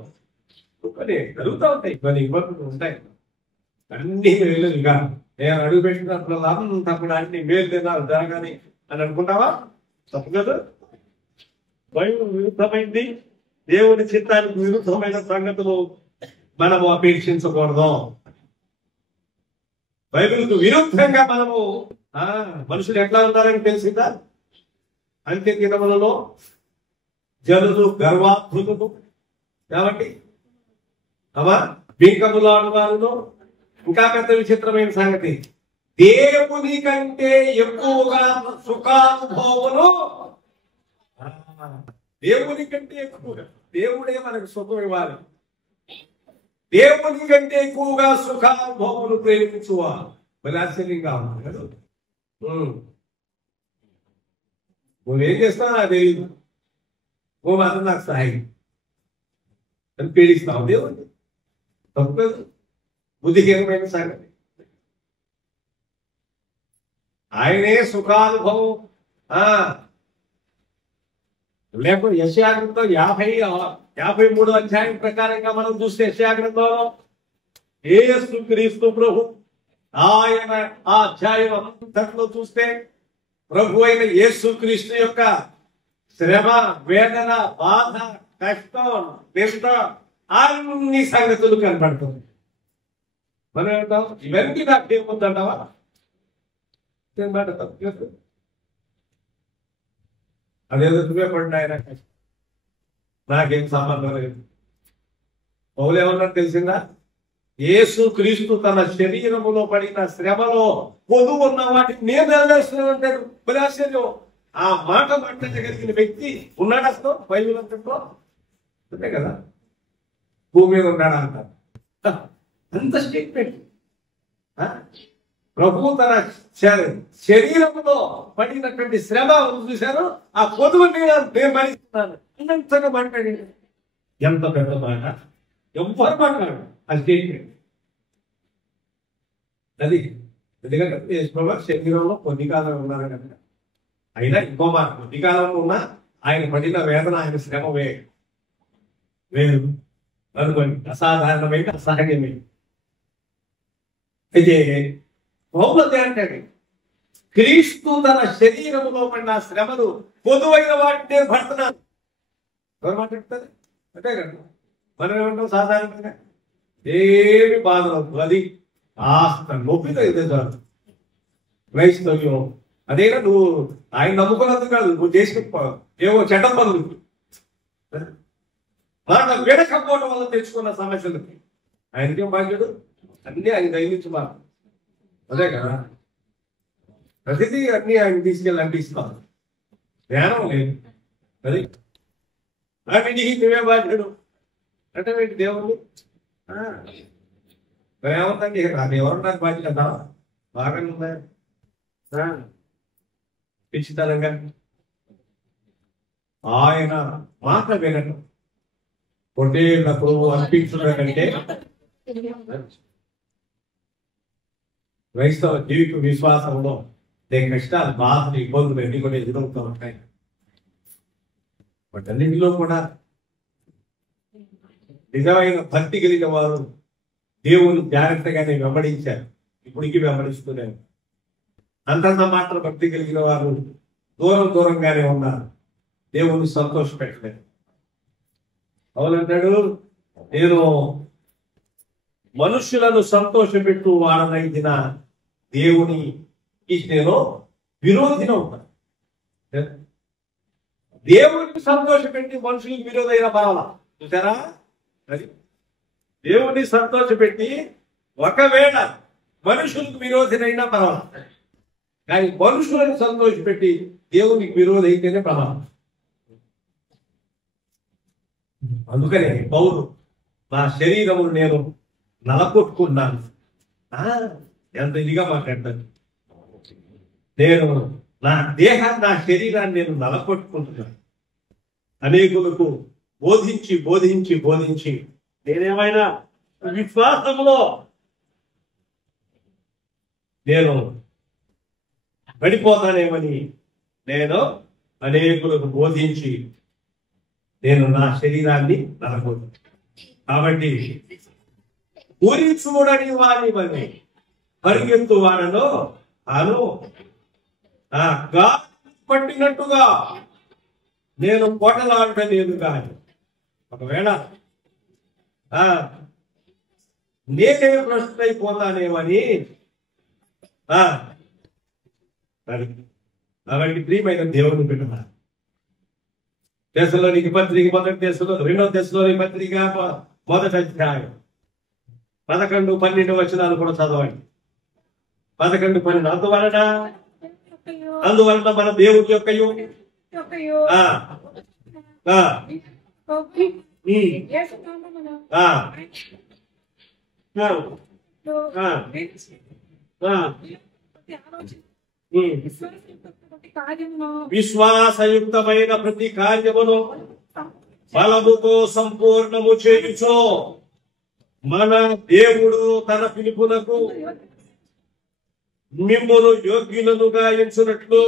కొన్ని కలుగుతూ ఉంటాయి, కొన్ని ఇబ్బందులు ఉంటాయి. అన్ని మేలుగా నేను అడుగు పెట్టినప్పుడు అంతా కూడా అన్ని మేలు తినాలి జరగాలి అని అనుకుంటావా? తప్పు కదా. బైబిల్ విరుద్ధమైంది, దేవుని చిత్తానికి విరుద్ధమైన సంగతులు మనము అపేక్షించకూడదు. బైబిల్కు విరుద్ధంగా మనము మనుషులు ఎట్లా ఉన్నారని తెలిసిందా? అంత్య దినములలో జనులు గర్వాధులు కాబట్టి బీకములాడు వారును. ఇంకా పెద్ద విచిత్రమైన సంగతి, దేవుని కంటే ఎక్కువగా సుఖానుభవములు, దేవుని కంటే ఎక్కువగా, దేవుడే మనకు సుఖం ఇవ్వాలి. దేవుని కంటే ఎక్కువగా సుఖానుభవములు ప్రేమించువా. మరి ఆశ్చర్యంగా ఉంది కదా. నువ్వేం చేస్తావు నాకు తెలియదు, నువ్వు మాత్రం నాకు సహాయం అని పీడిస్తావు దేవుడు. తప్పదు, బుద్ధిహీనమైన సంగతి. ఆయనే సుఖానుభవం. లేకపోతే యెషయా గ్రంథం 53వ అధ్యాయం ప్రకారంగా మనం చూస్తే, యెషయా గ్రంథంలో యేసుక్రీస్తు ప్రభు ఆయన ఆ అధ్యాయం అంతట్లో చూస్తే ప్రభు అయిన యేసుక్రీస్తు యొక్క శ్రమ, వేదన, బాధ, కష్టం, నింద అన్ని సంగతులు కనబడుతుంది. మనం ఏమంటాం, ఇవన్నీ నాకు ఏముందంటావా? అదేదో నువ్వే పడిన ఆయన కష్టం, నాకేం సంబంధం లేదు. పౌలు ఏమన్నా తెలిసిందా? యేసు క్రీస్తు తన శరీరములో పడిన శ్రమలో పొదువు ఉన్న వాటిని నేను నెరవేరుస్తున్నాను అంటాడు. ఆశ్చర్యం. ఆ మాట మాట్లాడగలిగిన వ్యక్తి ఉన్నాడు అసలు బైబిల్ అంతట్లో? అంతే కదా, భూమి మీద ఉన్నాడా అంటారు. అంత స్టేట్మెంట్. ప్రభు తన శరీరంలో పడినటువంటి శ్రమ చూశారు, ఆ పొదువు నేను భరిస్తున్నాను అంతగా మాట్లాడి. ఎంత పెద్ద మాట, ఎవ్వరు మాట్లాడు ఆ స్టేట్మెంట్. అది ఎందుకంటే ప్రభు శరీరంలో కొద్ది కాలం ఉన్నారు కనుక. అయినా ఇంకో మాట, కొద్ది కాలంలో ఉన్నా ఆయన పడిన వేదన, ఆయన శ్రమ వేరు అనుకోండి, అసాధారణమైన అసహజమే. అయితే పౌలు అంటాడు, క్రీస్తు తన శరీరములో పడిన శ్రమలు పొదువైన వాటిని భర్తనాను. ఎవరు మాట్లాడుతారు? అంటే కదా మనం ఏమంటాం సాధారణంగా, ఏమి బాధలు, అది ఆస్త నొప్పితో ఇదే చాలు. క్రైస్తవ్యం అదేనా, నువ్వు ఆయన నమ్ముకున్నందుకు కాదు, నువ్వు చేసిన ఏవో చెడ్డ పనులు, మాట వెనకపోవడం వల్ల తెచ్చుకున్న సమస్యలకి ఆయనకేం బాధ్యుడు? అన్ని ఆయన దయనించు మాట. అదే కదా, ప్రతిదీ అన్ని ఆయన తీసుకెళ్ళి అంటిస్తాను, జ్ఞానం లేదు. అది వీటికి నువ్వే బాధ్యుడు అంటే వీటి దేవుడు ఏముందండి, అది ఎవరు నాకు బాధ్యత అంటావా? బాగానే ఉందా పిచ్చితనంగా? ఆయన మాట వినడం, పొట్టేళ్ళప్పుడు అనిపించడం కంటే క్రైస్తవ జీవిత విశ్వాసంలో కష్టాలు, బాధలు, ఇబ్బందులు అన్ని కూడా ఎదురవుతూ ఉంటాయి. వాటన్నింటిలో కూడా నిజమైన భక్తి కలిగిన వారు దేవుని జాగ్రత్తగానే వెంబడించారు, ఇప్పటికీ వెంబడిస్తున్నారు. అంతంత మాత్రం భక్తి కలిగిన వారు దూరంగానే ఉన్నారు. దేవుణ్ణి సంతోష పెట్టలేదు. అవునంటాడు, నేను మనుషులను సంతోషపెట్టు వాడనైన దేవునికి నేను విరోధిగా ఉంటాను. దేవుడిని సంతోషపెట్టి మనుషులకు విరోధైన పర్వాలా. చూసారా, అది దేవుడిని సంతోషపెట్టి ఒకవేళ మనుషులకు విరోధినైనా పర్వాలా, కానీ మనుషులను సంతోషపెట్టి దేవునికి విరోధి అయితేనే ప్రమాదం. అందుకనే పౌలు, నా శరీరమును నేను నలకొట్టుకున్నాను. ఎంత ఇదిగా మాట్లాడతాను. నేను నా దేహాన్ని, నా శరీరాన్ని నేను నలకొట్టుకుంటున్నాను. అనేకులకు బోధించి నేనేమైనా విశ్వాసంలో నేను పడిపోతానేమని నేను అనేకులకు బోధించి నేను నా శరీరాన్ని నలకొట్టు. కాబట్టి ఊరి చూడని వాని వని పరిగెత్తు వాడలో అను గాలి పట్టినట్టుగా నేను పోటలాడటం లేదు. కానీ ఒకవేళ నేనే భ్రష్టులైపోతానేమని. కాబట్టి ప్రియమైన దేవుని బిడ్డ, తెస్సలోనికీ పత్రిక రెండవ తెస్సలోనికీ పత్రిక 1వ అధ్యాయం 11-12 వచనాలు కూడా చదవండి. 11-12. అందువలన మన దేవుడి యొక్క విశ్వాసయుక్తమైన ప్రతి కార్యమును బలముతో సంపూర్ణము చేయుచు మన దేవుడు తన పిలుపునకు మిమ్మును యోగ్యులనుగా ఎంచునట్లు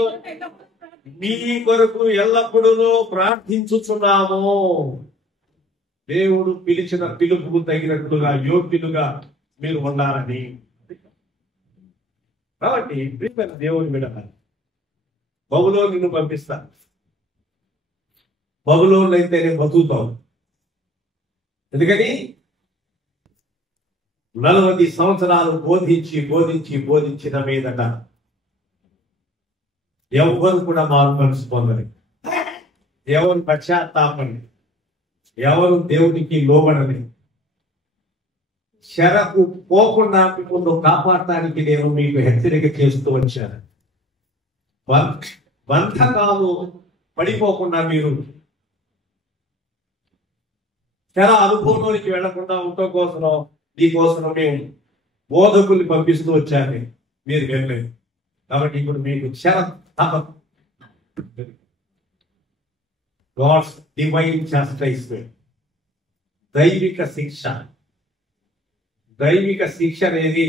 మీ కొరకు ఎల్లప్పుడూ ప్రార్థించుచున్నాము. దేవుడు పిలిచిన పిలుపుకు తగినట్లుగా యోగ్యులుగా మీరు ఉండాలని. కాబట్టి ప్రియమైన దేవుని విడాలి, బబులోను నిన్ను పంపిస్తా. బబులోను అయితే నేను బతుకుతావు. ఎందుకని 40 సంవత్సరాలు బోధించిన మీదట ఎవరు కూడా మారు మనసు పొందని, ఎవరు పశ్చాత్తాపని, ఎవరు దేవునికి లోబడని, చెరకు పోకుండా మిమ్మల్ని కాపాడటానికి నేను మీకు హెచ్చరిక చేస్తూ వచ్చాను. బంధకాలు పడిపోకుండా మీరు చెర అనుభవంలోనికి వెళ్లకుండా ఉండటం కోసం మీకోసం మేము బోధకుల్ని పంపిస్తూ వచ్చాను. మీరు వెళ్ళలేదు కాబట్టి ఇప్పుడు మీకు చెర గాడ్స్ డివైన్ చాస్టైజ్మెంట్, దైవిక శిక్ష అనేది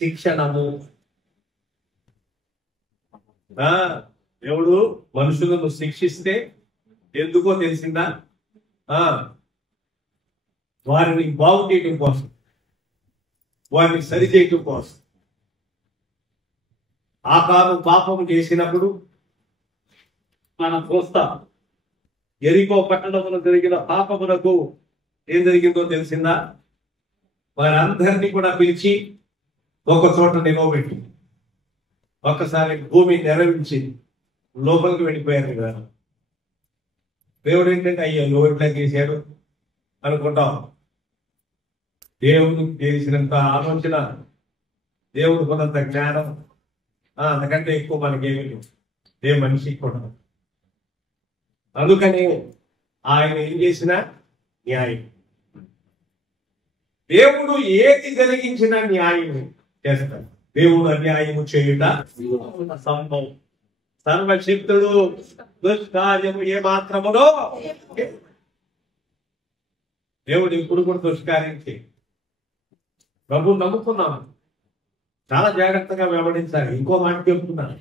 శిక్షణము. దేవుడు మనుషులను శిక్షిస్తే ఎందుకో తెలిసిందా? వారిని బాగు చేయడం కోసం, వారిని సరిచేయటం కోసం. ఆకారం పాపం చేసినప్పుడు మనం చూస్తాం, ఎరికో పట్టణంలో జరిగిన పాపమునకు ఏం జరిగిందో తెలిసిందా? వారందరినీ కూడా పిలిచి ఒక చోట నిలవబెట్టి ఒక్కసారి భూమి నెరవించి లోపలికి వెళ్ళిపోయారు కదా. దేవుడు ఏంటంటే అయ్యో నువ్వు ఎట్లా చేశాడు అనుకుంటాం. దేవుడు చేసినంత ఆలోచన, దేవుడు కొనంత జ్ఞానం అంతకంటే ఎక్కువ మనకేమి ఏ మనిషికి కూడా. అందుకని ఆయన ఏం చేసినా న్యాయం. దేవుడు ఏది జరిగించిన న్యాయం చేస్తాడు. దేవుడు అన్యాయము చేయుట సంభవం. సర్వశక్తుడు దుష్కార్యము ఏ మాత్రమునో దేవుడు ఇప్పుడు కూడా దుష్కార్యం చేయి. ప్రభు నమ్ముకున్నాను, చాలా జాగ్రత్తగా వెంబడించాలి. ఇంకో మాట చెప్తున్నాను,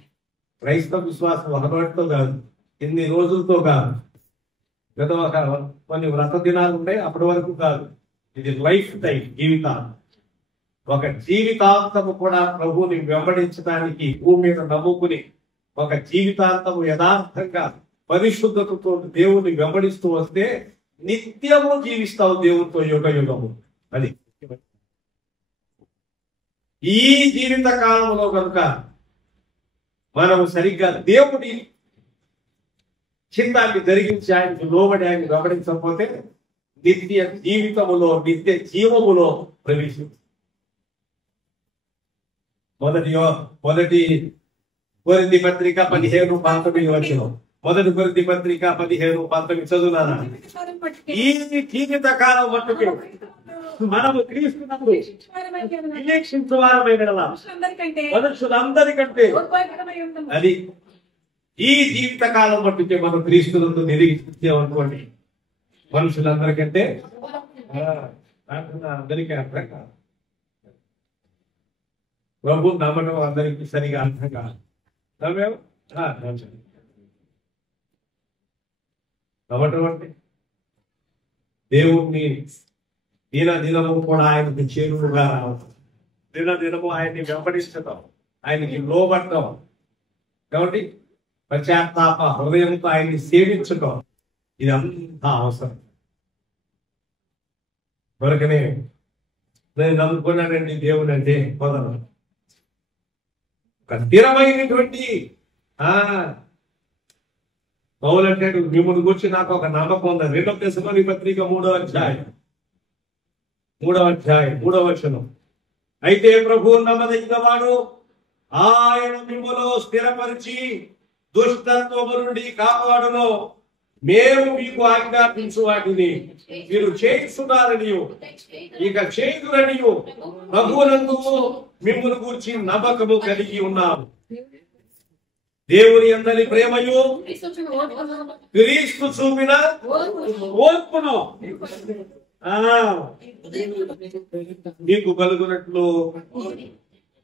క్రైస్తవ విశ్వాసం ఒకటితో కాదు, ఇన్ని రోజులతో కాదు, గత కొన్ని వ్రత దినాలు ఉంటాయి, అప్పటి వరకు కాదు. ఇది లైఫ్ టైం, జీవితాలు. ఒక జీవితాంతము కూడా ప్రభువుని వెంబడించడానికి భూమి మీద నమ్ముకుని ఒక జీవితాంతం యథార్థంగా పరిశుద్ధతతో దేవుని వెంబడిస్తూ వస్తే నిత్యము జీవిస్తావు దేవునితో యుగ యుగము. అది ఈ జీవిత కాలంలో కనుక మనము సరిగ్గా దేవుడి చిత్తాన్ని జరిగించి ఆయనకు లోబడి ఆయన వెంబడించకపోతే నిత్య జీవితములో నిత్య జీవములో ప్రవేశించు. మొదటి కొరింథీ పత్రిక 15:19 వచనం. మొదటి కొరింథీ పత్రిక 15:19 చదువునారా? ఈ జీవిత కాలం మట్టుకు మనము క్రీస్తునందు నిరీక్షించు వారమైన మనుషులందరికంటే అది ఈ జీవిత కాలం మట్టుకే మనం క్రీస్తునందు నిరీక్షించామనుకోండి, మనుషులందరికంటే అందరికీ అర్థం కాదు. ప్రభు నమ్మడం అందరికీ సరిగా అర్థం కాదు. నమ్మటం అంటే దేవుణ్ణి దినదినము కూడా ఆయనకి చేరువుగా రావటం, దినదినము ఆయన్ని వెంబడించటం, ఆయనకి లోబడటం, కాబట్టి పశ్చాత్తాప హృదయంతో ఆయన్ని సేవించటం, ఇదంతా అవసరం. మరొకనే నేను నమ్ముకున్నానండి దేవుడు అంటే పొందను ఒక స్థిరమైనటువంటి పౌలు అంటే మిమ్మల్ని గురించి నాకు ఒక నమ్మకం ఉంది. 2 తెస్సలోనికీ పత్రిక 3వ అధ్యాయం 3వ వచనం. అయితే ప్రభువు నమ్మదగినవాడు, ఆయన మిమ్మల్ని స్థిరపరిచి దుష్టత్వము నుండి కాపాడును. మేము మీకు ఆజ్ఞాపించు వాటిని మీరు చేస్తున్నారని ఇక చేయురని ప్రభువునందు మిమ్మల్ని గురించి నమ్మకము కలిగి ఉన్నాము. దేవుని అందరి ప్రేమయు క్రీస్తు చూపిన ఓర్పును మీకు కలుగునట్లు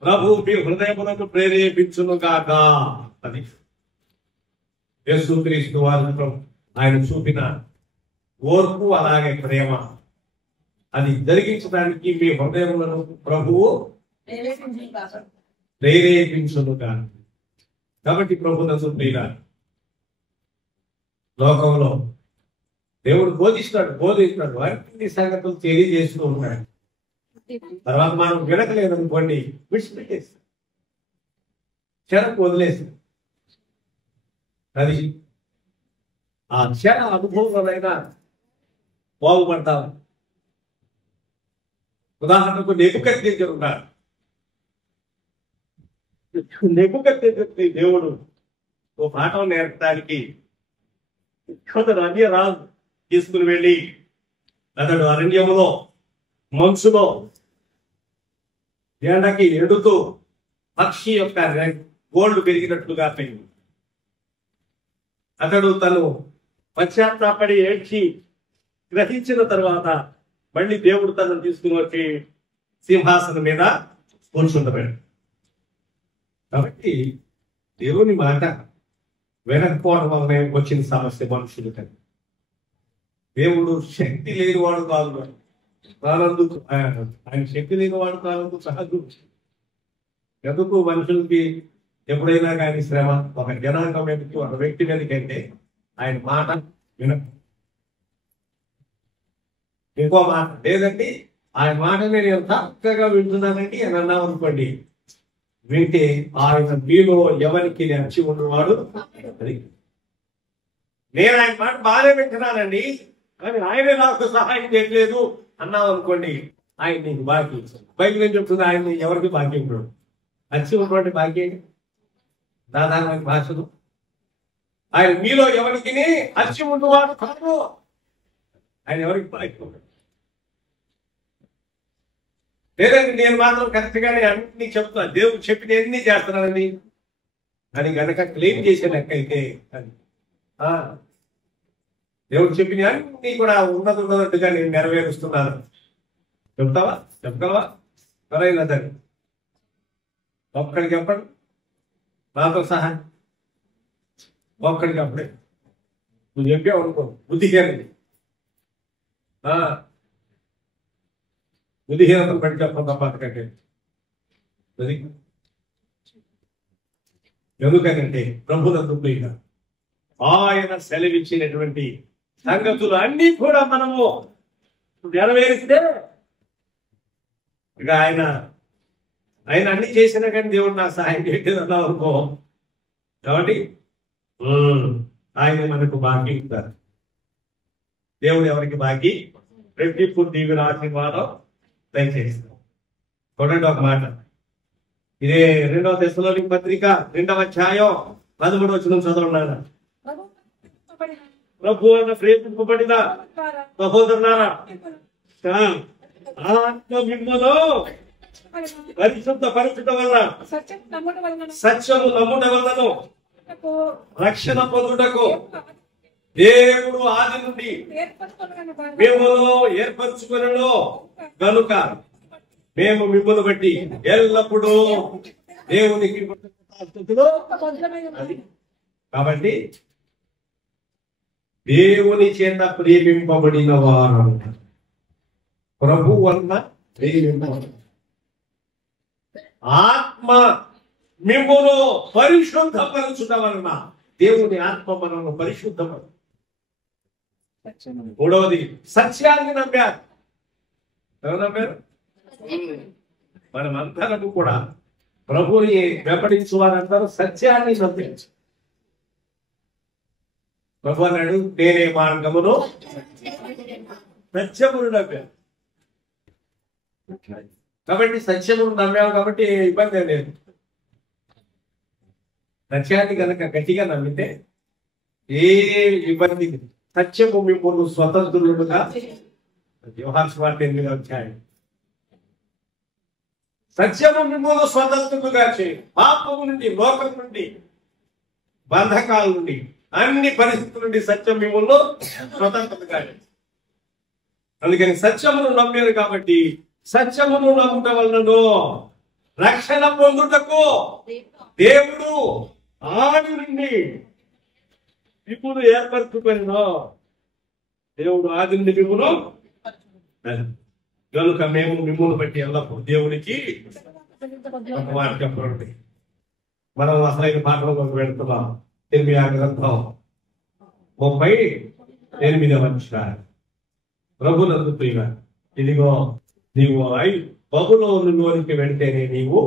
ప్రభు మీ హృదయములకు ప్రేరేపించును గాక. అది యేసుక్రీస్తు వారు ఆయన చూపిన ఓర్పు, అలాగే ప్రేమ, అది జరిగించడానికి మీ హృదయములను ప్రభువు ప్రేరేపించును గాక. కాబట్టి ప్రభునందు ప్రియులారా, లోకంలో దేవుడు బోధిస్తాడు అన్ని సంగతులు తెలియజేస్తూ ఉంటాడు. తర్వాత మనం వినకలేదనుకోండి, విడిచిపెట్టేస్తాం, క్షణకు వదిలేస్తాం. అది ఆ క్షణ అనుభవంలోనైనా బాగుపడతాం. ఉదాహరణకు నెబుకద్నెజరు ఉన్నాడు. నెబుకద్నెజరుని దేవుడు ఓ పాఠం నేర్పడానికి కొందరు అన్య రాజు తీసుకుని వెళ్ళి అతడు అరణ్యములో మంచులో ఎండకి ఎడుతూ పక్షి యొక్క గోళ్లు పెరిగినట్లుగా పెరిగింది. అతడు తను పశ్చాత్తాపడి ఏడ్చి గ్రహించిన తర్వాత మళ్ళీ దేవుడు తనను తీసుకుని వచ్చి సింహాసనం మీద కూర్చుండబెట్టాడు. కాబట్టి దేవుని మాట వినకపోవడం వల్ల వచ్చిన సమస్య మనుషులు. దేవుడు శక్తి లేనివాడు కాదు, కానందుకు ఆయన శక్తి లేనివాడు కానందుకు సహజం. ఎందుకు మనుషులకి ఎప్పుడైనా కానీ శ్రమ ఒక జనాంగం మీదకి, ఒక వ్యక్తి మీదకంటే ఆయన మాట విన. ఇంకో మాట లేదండి, ఆయన మాటని నేను చక్కగా వింటున్నానండి అని అన్నాం అనుకోండి, వింటే ఆయన మీలో ఎవరికి నచ్చి ఉన్నవాడు. నేను ఆయన మాట బాగానే వింటున్నానండి, కానీ ఆయనే నాకు సహాయం చేయలేదు అన్నాం అనుకోండి, ఆయన నీకు బాకీ. బైబిల్ ఏం చెప్తుంది? ఆయన ఎవరికి బాకీ ఉండడు. నచ్చి ఉన్నటువంటి బాకీ సాధారణ భాషలు ఆయన మీలో ఎవరికి అచ్చి ఉన్నవాడు కాదు. ఆయన ఎవరికి బాకీ ఉండడు. లేదండి నేను మాత్రం కరెక్ట్ గానే అన్ని చెప్తున్నా, దేవుడు చెప్పిన ఎన్ని చేస్తున్నానని అని గనక క్లెయిమ్ చేసే లెక్కయితే అది దేవుడు చెప్పిన అన్ని కూడా ఉన్నట్టుగా నేను నెరవేరుస్తున్నాను చెప్తావా? చెప్పగలవా? సరైనదని ఒక్కడికి చెప్పండి, నాతో సహా ఒక్కడికి అప్పుడే నువ్వు చెప్పావు అనుకో, బుద్ధిహీనది బుద్ధిహీనతను బట్టి చెప్పడం తప్ప అంతకంటే. ఎందుకనంటే ప్రభునందు ప్రియుడా, ఆయన సెలవిచ్చినటువంటి సంగతులు అన్ని కూడా మనము నెరవేరిస్తే ఇక ఆయన అన్ని చేసినా కానీ దేవుడు నాకు సహాయం చేయలేదు అనుకో. కాబట్టి ఆయన మనకు బాకీ ఇస్తారు. దేవుడు ఎవరికి బాకీ? రెట్టింపు దీవెన ఆశీర్వాదం దయచేస్తాం. కొనండి ఒక మాట. ఇదే 2వ తెస్సలోనికీ పత్రిక 2వ అధ్యాయం 13వ వచనం చదవన్నాను. ప్రభు అన్న ప్రేమింపబడిన సహోదరులారా, ఆత్మ మిమ్మును పరిశుద్ధ పరచుట వలన, సత్యము నమ్ముట వలన రక్షణ పొందుటకు దేవుడు ఆది నుండి మిమ్మును ఏర్పరచుకొనెను గనుక మేము మిమ్మల్ని బట్టి ఎల్లప్పుడూ దేవునికి కృతజ్ఞతాస్తుతులు. కాబట్టి దేవుని చేత ప్రేమింపబడిన వారు, ప్రభు వలన ప్రేమింపబడిన, ఆత్మ మిమ్మును పరిశుద్ధపరచుట వలన, దేవుని ఆత్మ మనల్ని పరిశుద్ధపరచు. 3వది సత్యాన్ని నమ్మారు. ఎవరు నమ్మారు? మనమందరము కూడా ప్రభుని వెంబడించు వారందరూ సత్యాన్ని నమ్మించు. ప్రభు అన్నాడు, నేనే మార్గమును సత్యమును నమ్మాను. కాబట్టి సత్యమును నమ్మాము కాబట్టి ఇబ్బంది లేదు. సత్యాన్ని కనుక గట్టిగా నమ్మితే ఏ ఇబ్బంది. సత్యము మిమ్మల్ని స్వతంత్రులుగా, యోహాను సువార్త 8వ అధ్యాయం, సత్యము మిమ్మల్ని స్వతంత్రులుగా చేయి, పాపము నుండి, లోకం నుండి, బంధకాల నుండి, అన్ని పరిస్థితుల నుండి సత్యం మిమ్మల్ని స్వతంత్రులుగా చేయి. అందుకని సత్యమును నమ్మారు కాబట్టి సత్యమును నమ్ముట వలన రక్షణ పొందుటకు దేవుడు ఆది నుండి ఇప్పుడు ఏర్పరచుకొనెను. దేవుడు ఆది నుండి మిమ్మును కనుక మేము మిమ్మల్ని బట్టి ఎల్లప్పుడు దేవునికి మాట చెప్పండి. మనం అసలైన పాఠంలోకి వెళ్తున్నాం. ఇర్మియా గ్రంథం 38వ అధ్యాయం. ప్రభునందు ప్రియుడా, ఇదిగో నీవు బబులోనులోనికి వెంటనే నీవు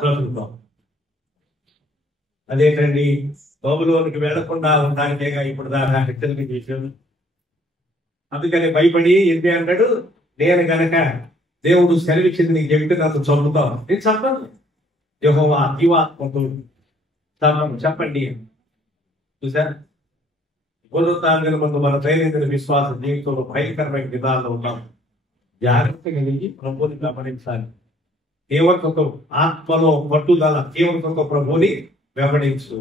బ్రతుకుతావు. అదేంటండి, బబులోనికి వెళ్లకుండా ఉండడానికేగా ఇప్పుడు దాకా హెచ్చరిక చేశాను. అందుకని భయపడి ఏంటి అంటాడు, నేను గనక దేవుడు సెలవిచ్చింది నీకు చెబితే నన్ను చంపుతాను. నేను చెప్పను. యెహోవా జీవాత్మతో చెప్పండి. చూసారు, పునరుత్థానం ముందు మన దైనందిన విశ్వాస జీవితంలో భయంకరమైన విధానంలో ఉన్నాం. జాగ్రత్తగా వెళ్ళి ప్రభుని గమనించాలి. కేవలం ఆత్మలో పట్టుదల, కేవలం ప్రభుని వెంబడించు.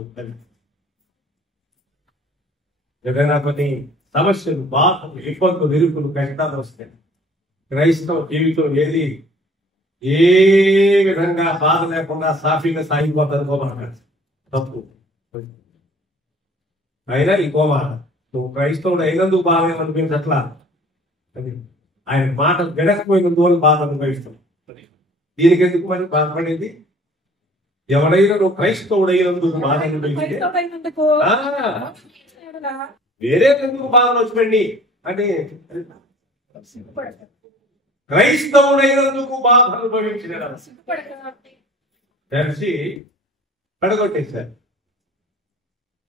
ఏదైనా కొన్ని సమస్యలు, బాధలు, ఇబ్బందులు, ఇరుకులు, కష్టాలు వస్తాయి. క్రైస్తవ జీవితం ఏది ఏ విధంగా బాధ లేకుండా సాఫీగా సాగిపోతుంది. తప్పు. అయినా ఇంకోమాట, నువ్వు క్రైస్తవుడు అయినందుకు బాధ అనిపించట్లా, ఆయన మాట వినకపోయినందువల్ల బాధ అనుభవిస్తాం. దీనికి ఎందుకు మరి బాధపడేది? ఎవడైనా నువ్వు క్రైస్తవుడు అయినందుకు బాధ అనుభవిస్తే వేరే ఎందుకు బాధలు వచ్చిపోయింది అంటే క్రైస్తవుడైనందుకు బాధ అనుభవించిన తెలిసి పడగొట్టేశారు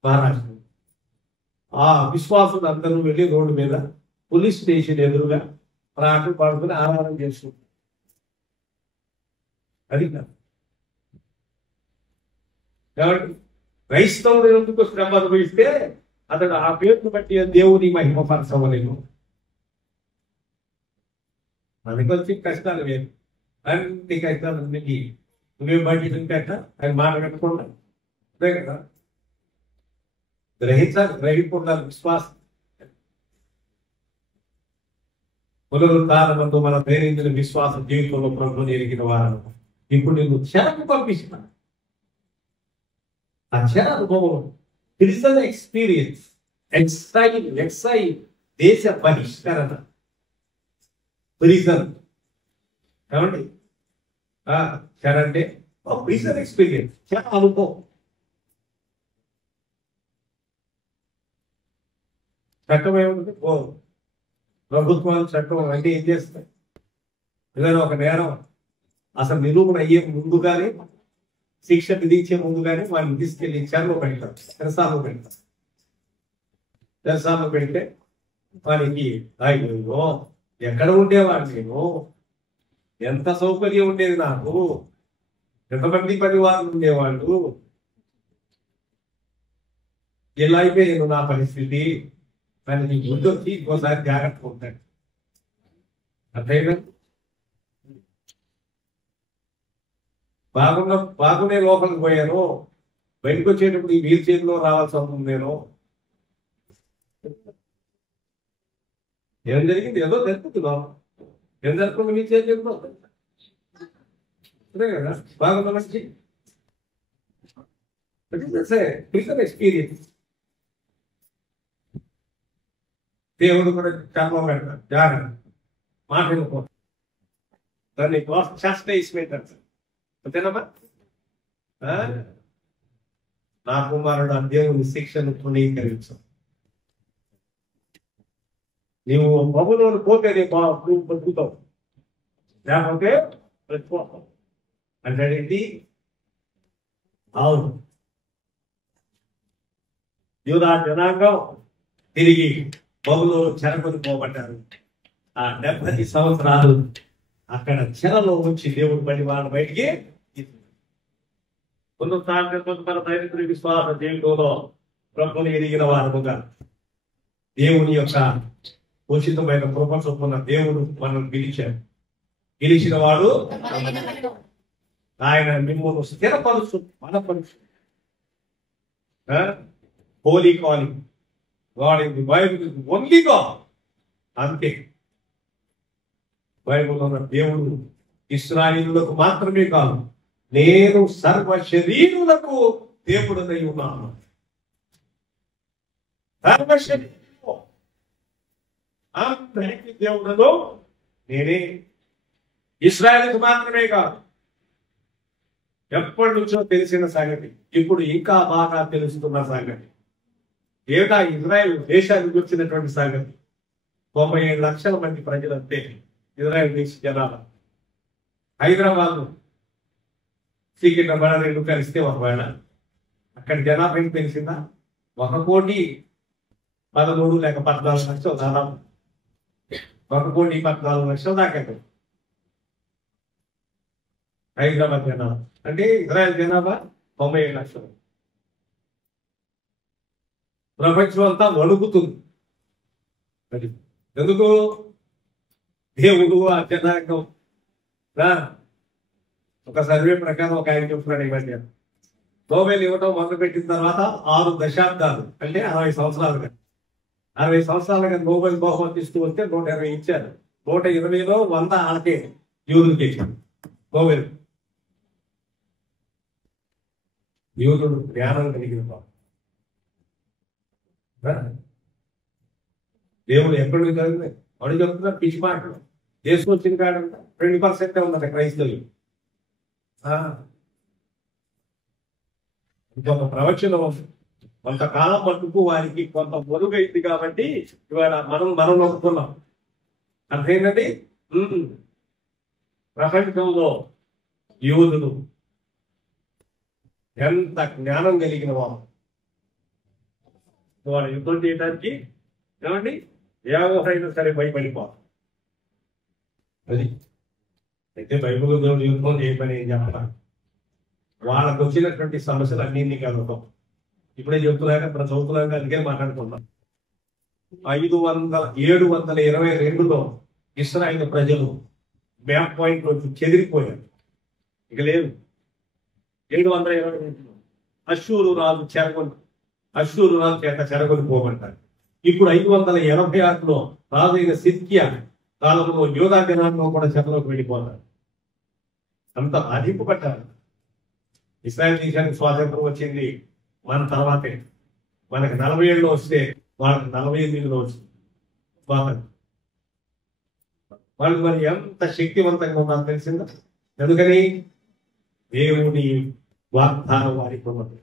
మహారాష్ట్ర. ఆ విశ్వాసులు అందరూ వెళ్ళి రోడ్డు మీద పోలీస్ స్టేషన్ ఎదురుగా ప్రాణం పడుకుని ఆరాధన చేస్తుంది. అది కాదు కాబట్టి క్రైస్తవుడు ఎందుకు శ్రమ అనుభవిస్తే అతడు ఆ పేరును బట్టి దేవుని మహిమపరచవలేను. మనకి వచ్చి కష్టాలు వేరు, అన్ని కష్టాలు అన్నిటికీ నువ్వేం బట్టి తింటాక ఆయన మాట కట్టకుండా అదే కదా గ్రహించాలి. గ్రహించకుండా విశ్వాసం పునరుద్ధారమందు మన దైనందిన విశ్వాస జీవితంలో ప్రభుని ఎరిగిన వారు ఇప్పుడు నేను క్షణకు పంపిస్తున్నా. ఆ క్షణ అనుభవం క్రిస్టియన్ ఎక్స్పీరియన్స్, ఎక్సైజ్ దేశ బహిష్కరణ, ప్రిజన్. ఏమండి క్షణ అంటే ప్రిజన్ ఎక్స్పీరియన్స్, క్షణ అనుభవం. చట్టం ఏముంది? ప్రభుత్వాలు చట్టం అన్నీ ఏం చేస్తాయి? ఏదైనా ఒక నేరం అసలు నిరూపణ అయ్యే ముందుగానే, శిక్ష విధించే ముందుగానే వాడిని తీసుకెళ్లి చెరలో పెడతారు, చెరసాలలో పెడితే వానికి అయ్యో ఎక్కడ ఉండేవాడు నేను, ఎంత సౌకర్యం ఉండేది నాకు, ఎంతమంది పరివారం ఉండేవాళ్ళు, ఎలా అయిపోయాను నా పరిస్థితి అని నీకు గుర్తొచ్చి ఇంకోసారి జాగ్రత్తగా ఉంటాడు. అర్థమైనా? బాగునే లోపలికి పోయాను, బయటకు వచ్చేటప్పుడు ఈ వీల్ చేతిలో రావాల్సి ఉంటుంది. నేను ఏం జరిగింది? ఏదో జరుగుతుందో ఏం జరుగుతుంది వీల్ చేతి అదే కదా బాగున్న మంచి ఎక్స్పీరియన్స్. దేవుడు కూడా కర్మ పెడతాడు, జాగ్రత్త మాట్లాడుకో, దాన్ని చాస్టైజ్మెంట్ అంటారు. అంతేనమ్మా? నా కుమారుడు ఆ దేవుని శిక్షను తృణీకరించు. నీవు బబులోను పోతే నువ్వు బతుకుతావు, లేకపోతే బ్రతిపోతావు అంటాడేంటి? అవును, యూదా జనాంగం తిరిగి బబులోను చెరకొని పోబడ్డారు. ఆ 70 సంవత్సరాలు అక్కడ చెరలో ఉంచి దేవుడు బడి వాళ్ళ బయటికి మన దైనికుడి విశ్వాస జీవితంలో ప్రభుని ఎదిగిన వారముగా దేవుని యొక్క ఉచితమైన కృప చొప్పున దేవుడు మనల్ని పిలిచిన వాడు ఆయన మిమ్మల్ని స్థిరపరుచు, బలపరుచు. Holy calling, God in the Bible is only God. అంతే, బైబిల్ ఉన్న దేవుడు ఇశ్రాయేలులకు మాత్రమే కాదు, నేను సర్వ శరీరులకు దేవుడనై ఉన్నాను. సర్వ శరీరులు అందరికీ దేవుడను నేనే. ఇశ్రాయేలుకు మాత్రమే కాదు, ఎప్పటి నుంచో తెలిసిన సంగతి, ఇప్పుడు ఇంకా బాగా తెలుస్తున్న సంగతి ఏటా ఇజ్రాయెల్ దేశానికి వచ్చినటువంటి సంగతి. 97 లక్షల మంది ప్రజలంతే ఇజ్రాయెల్ దేశ జనాభా. హైదరాబాద్ సికింద్రాబాద్ రెండు కలిస్తే ఒకవేళ అక్కడ జనాభా ఏం తెలిసిందా? 1,13,14 లేక 14 లక్షలు, దాదాపు 1,14 లక్షలు దాకా హైదరాబాద్ జనాభా. అంటే ఇజ్రాయెల్ జనాభా 97 లక్షలు. ప్రపంచం అంతా వణుకుతుంది. ఎందుకు? దేవుడు ఆ జనాంగం. ఒక సర్వే ప్రకారం ఒక ఆయన చెప్తున్నాడు, ఈ మధ్య నోబెల్ ఇవ్వటం మొదలుపెట్టిన తర్వాత 6 దశాబ్దాలు అంటే 60 సంవత్సరాలుగా 60 సంవత్సరాలుగా నోబెల్ బహుమతి ఇస్తూ వస్తే 120 ఇచ్చారు. 120లో 100 ఆడకే యూదులకి ఇచ్చారు నోబెల్. యూదుడు జ్ఞానం కలిగిన దేవుడు ఎక్కడి నుంచి చదివింది వాడు చెప్తున్నారు పిచ్చి మాటలు. చేసుకొచ్చిన కాడంట 20% ఉందంట క్రైస్తవులు. ఇంకొక ప్రవచనం కొంతకాలం మటుకు వారికి కొంత మొరుగైంది కాబట్టి ఇవాళ మనం నొక్కుతున్నాం. అర్థమైందండి? ప్రపంచంలో యూదులు ఎంత జ్ఞానం కలిగిన వాడు యుద్ధం చేయడానికి ఏమండి ఎవరైనా సరే భయపడిపోవాలి. అది అయితే బైబిల్ దేవుడు యుద్ధం చేయమని ఏం చెప్పాలి? వాళ్ళకు వచ్చినటువంటి సమస్యలు అన్నింటినీ కలుగుతాం. ఇప్పుడే చెప్తున్నాక మన చదువుతున్నాక అందుకే మాట్లాడుతున్నాం. 722లో ఇశ్రాయేలు ప్రజలు మ్యాప్ పాయింట్ నుంచి చెదిరిపోయారు, ఇక లేదు. 722 అశ్షూరు రాజు చేత చెరగొని పోమంటారు. ఇప్పుడు 586లో రాజైన సిద్కియా కాలంలో యూదా జనాంగం కూడా చెరలోకి వెళ్ళిపోతారు. అంత బాధింపబడ్డారు. ఇశ్రాయేల్ దేశానికి స్వాతంత్రం వచ్చింది మన తర్వాతే. మనకి 47లో వస్తే వాళ్ళకి 48లో వచ్చింది స్వాతంత్రం. వాళ్ళు మరి ఎంత శక్తివంతంగా ఉన్నారో తెలిసిందా? ఎందుకని? దేవుని వాగ్దానం వారికి ఉన్నది.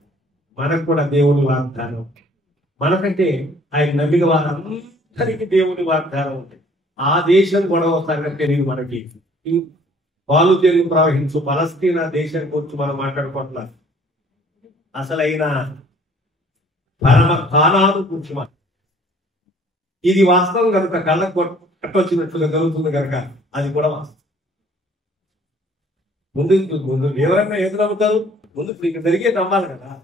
మనకు కూడా దేవుని వాగ్దానం మనకంటే ఆయన నమ్మిన వారందరికీ దేవుని వాగ్దానం ఉంది. ఆ దేశం గొడవ సంగతి తెలియదు మనకి. పాలు తేలు ప్రవహించు పలస్తీనా దేశం గురించి మనం మాట్లాడుకుంటున్నాం. అసలైన పరమ కానాను గురించి ఇది వాస్తవం కనుక కళ్ళకు కట్టొచ్చినట్లుగా జరుగుతుంది కనుక అది కూడా వాస్తవం. ముందు ఎవరైనా ఏది నమ్ముతారు? ముందు ఇప్పుడు ఇక్కడ జరిగే నమ్మాలి కదా.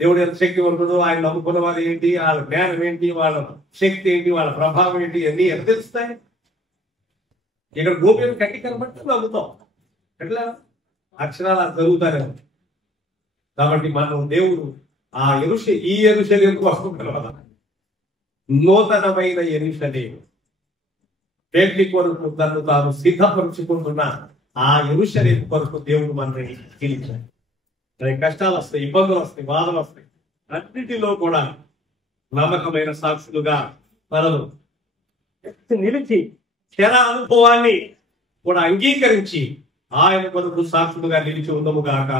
దేవుడు ఎంత శక్తి ఉంటుందో, ఆయన నమ్ముకున్న వారు ఏంటి, వాళ్ళ జ్ఞానం ఏంటి, వాళ్ళ శక్తి ఏంటి, వాళ్ళ ప్రభావం ఏంటి, అన్నీ ఎంత తెలుస్తాయి? ఇక్కడ గోప్యం కట్టి కనబట్టి నమ్ముతాం. ఎట్లా అక్షరాలు అది జరుగుతానే. కాబట్టి మనం దేవుడు ఈ యెరూషలేము కోసం కలవాలి. నూతనమైన యెరూషలేము పెళ్లి కొరకు తను తాను సిద్ధపరుచుకుంటున్న ఆ యెరూషలేము కొరకు దేవుడు మనల్ని పిలిచాడు. కష్టాలు వస్తాయి, ఇబ్బందులు వస్తాయి, బాధలు వస్తాయి. అన్నిటిలో కూడా నమ్మకమైన సాక్షులుగా మనము నిలిచి క్షణ అనుభవాన్ని కూడా అంగీకరించి ఆయన కొరకు సాక్షులుగా నిలిచి ఉందము గాక.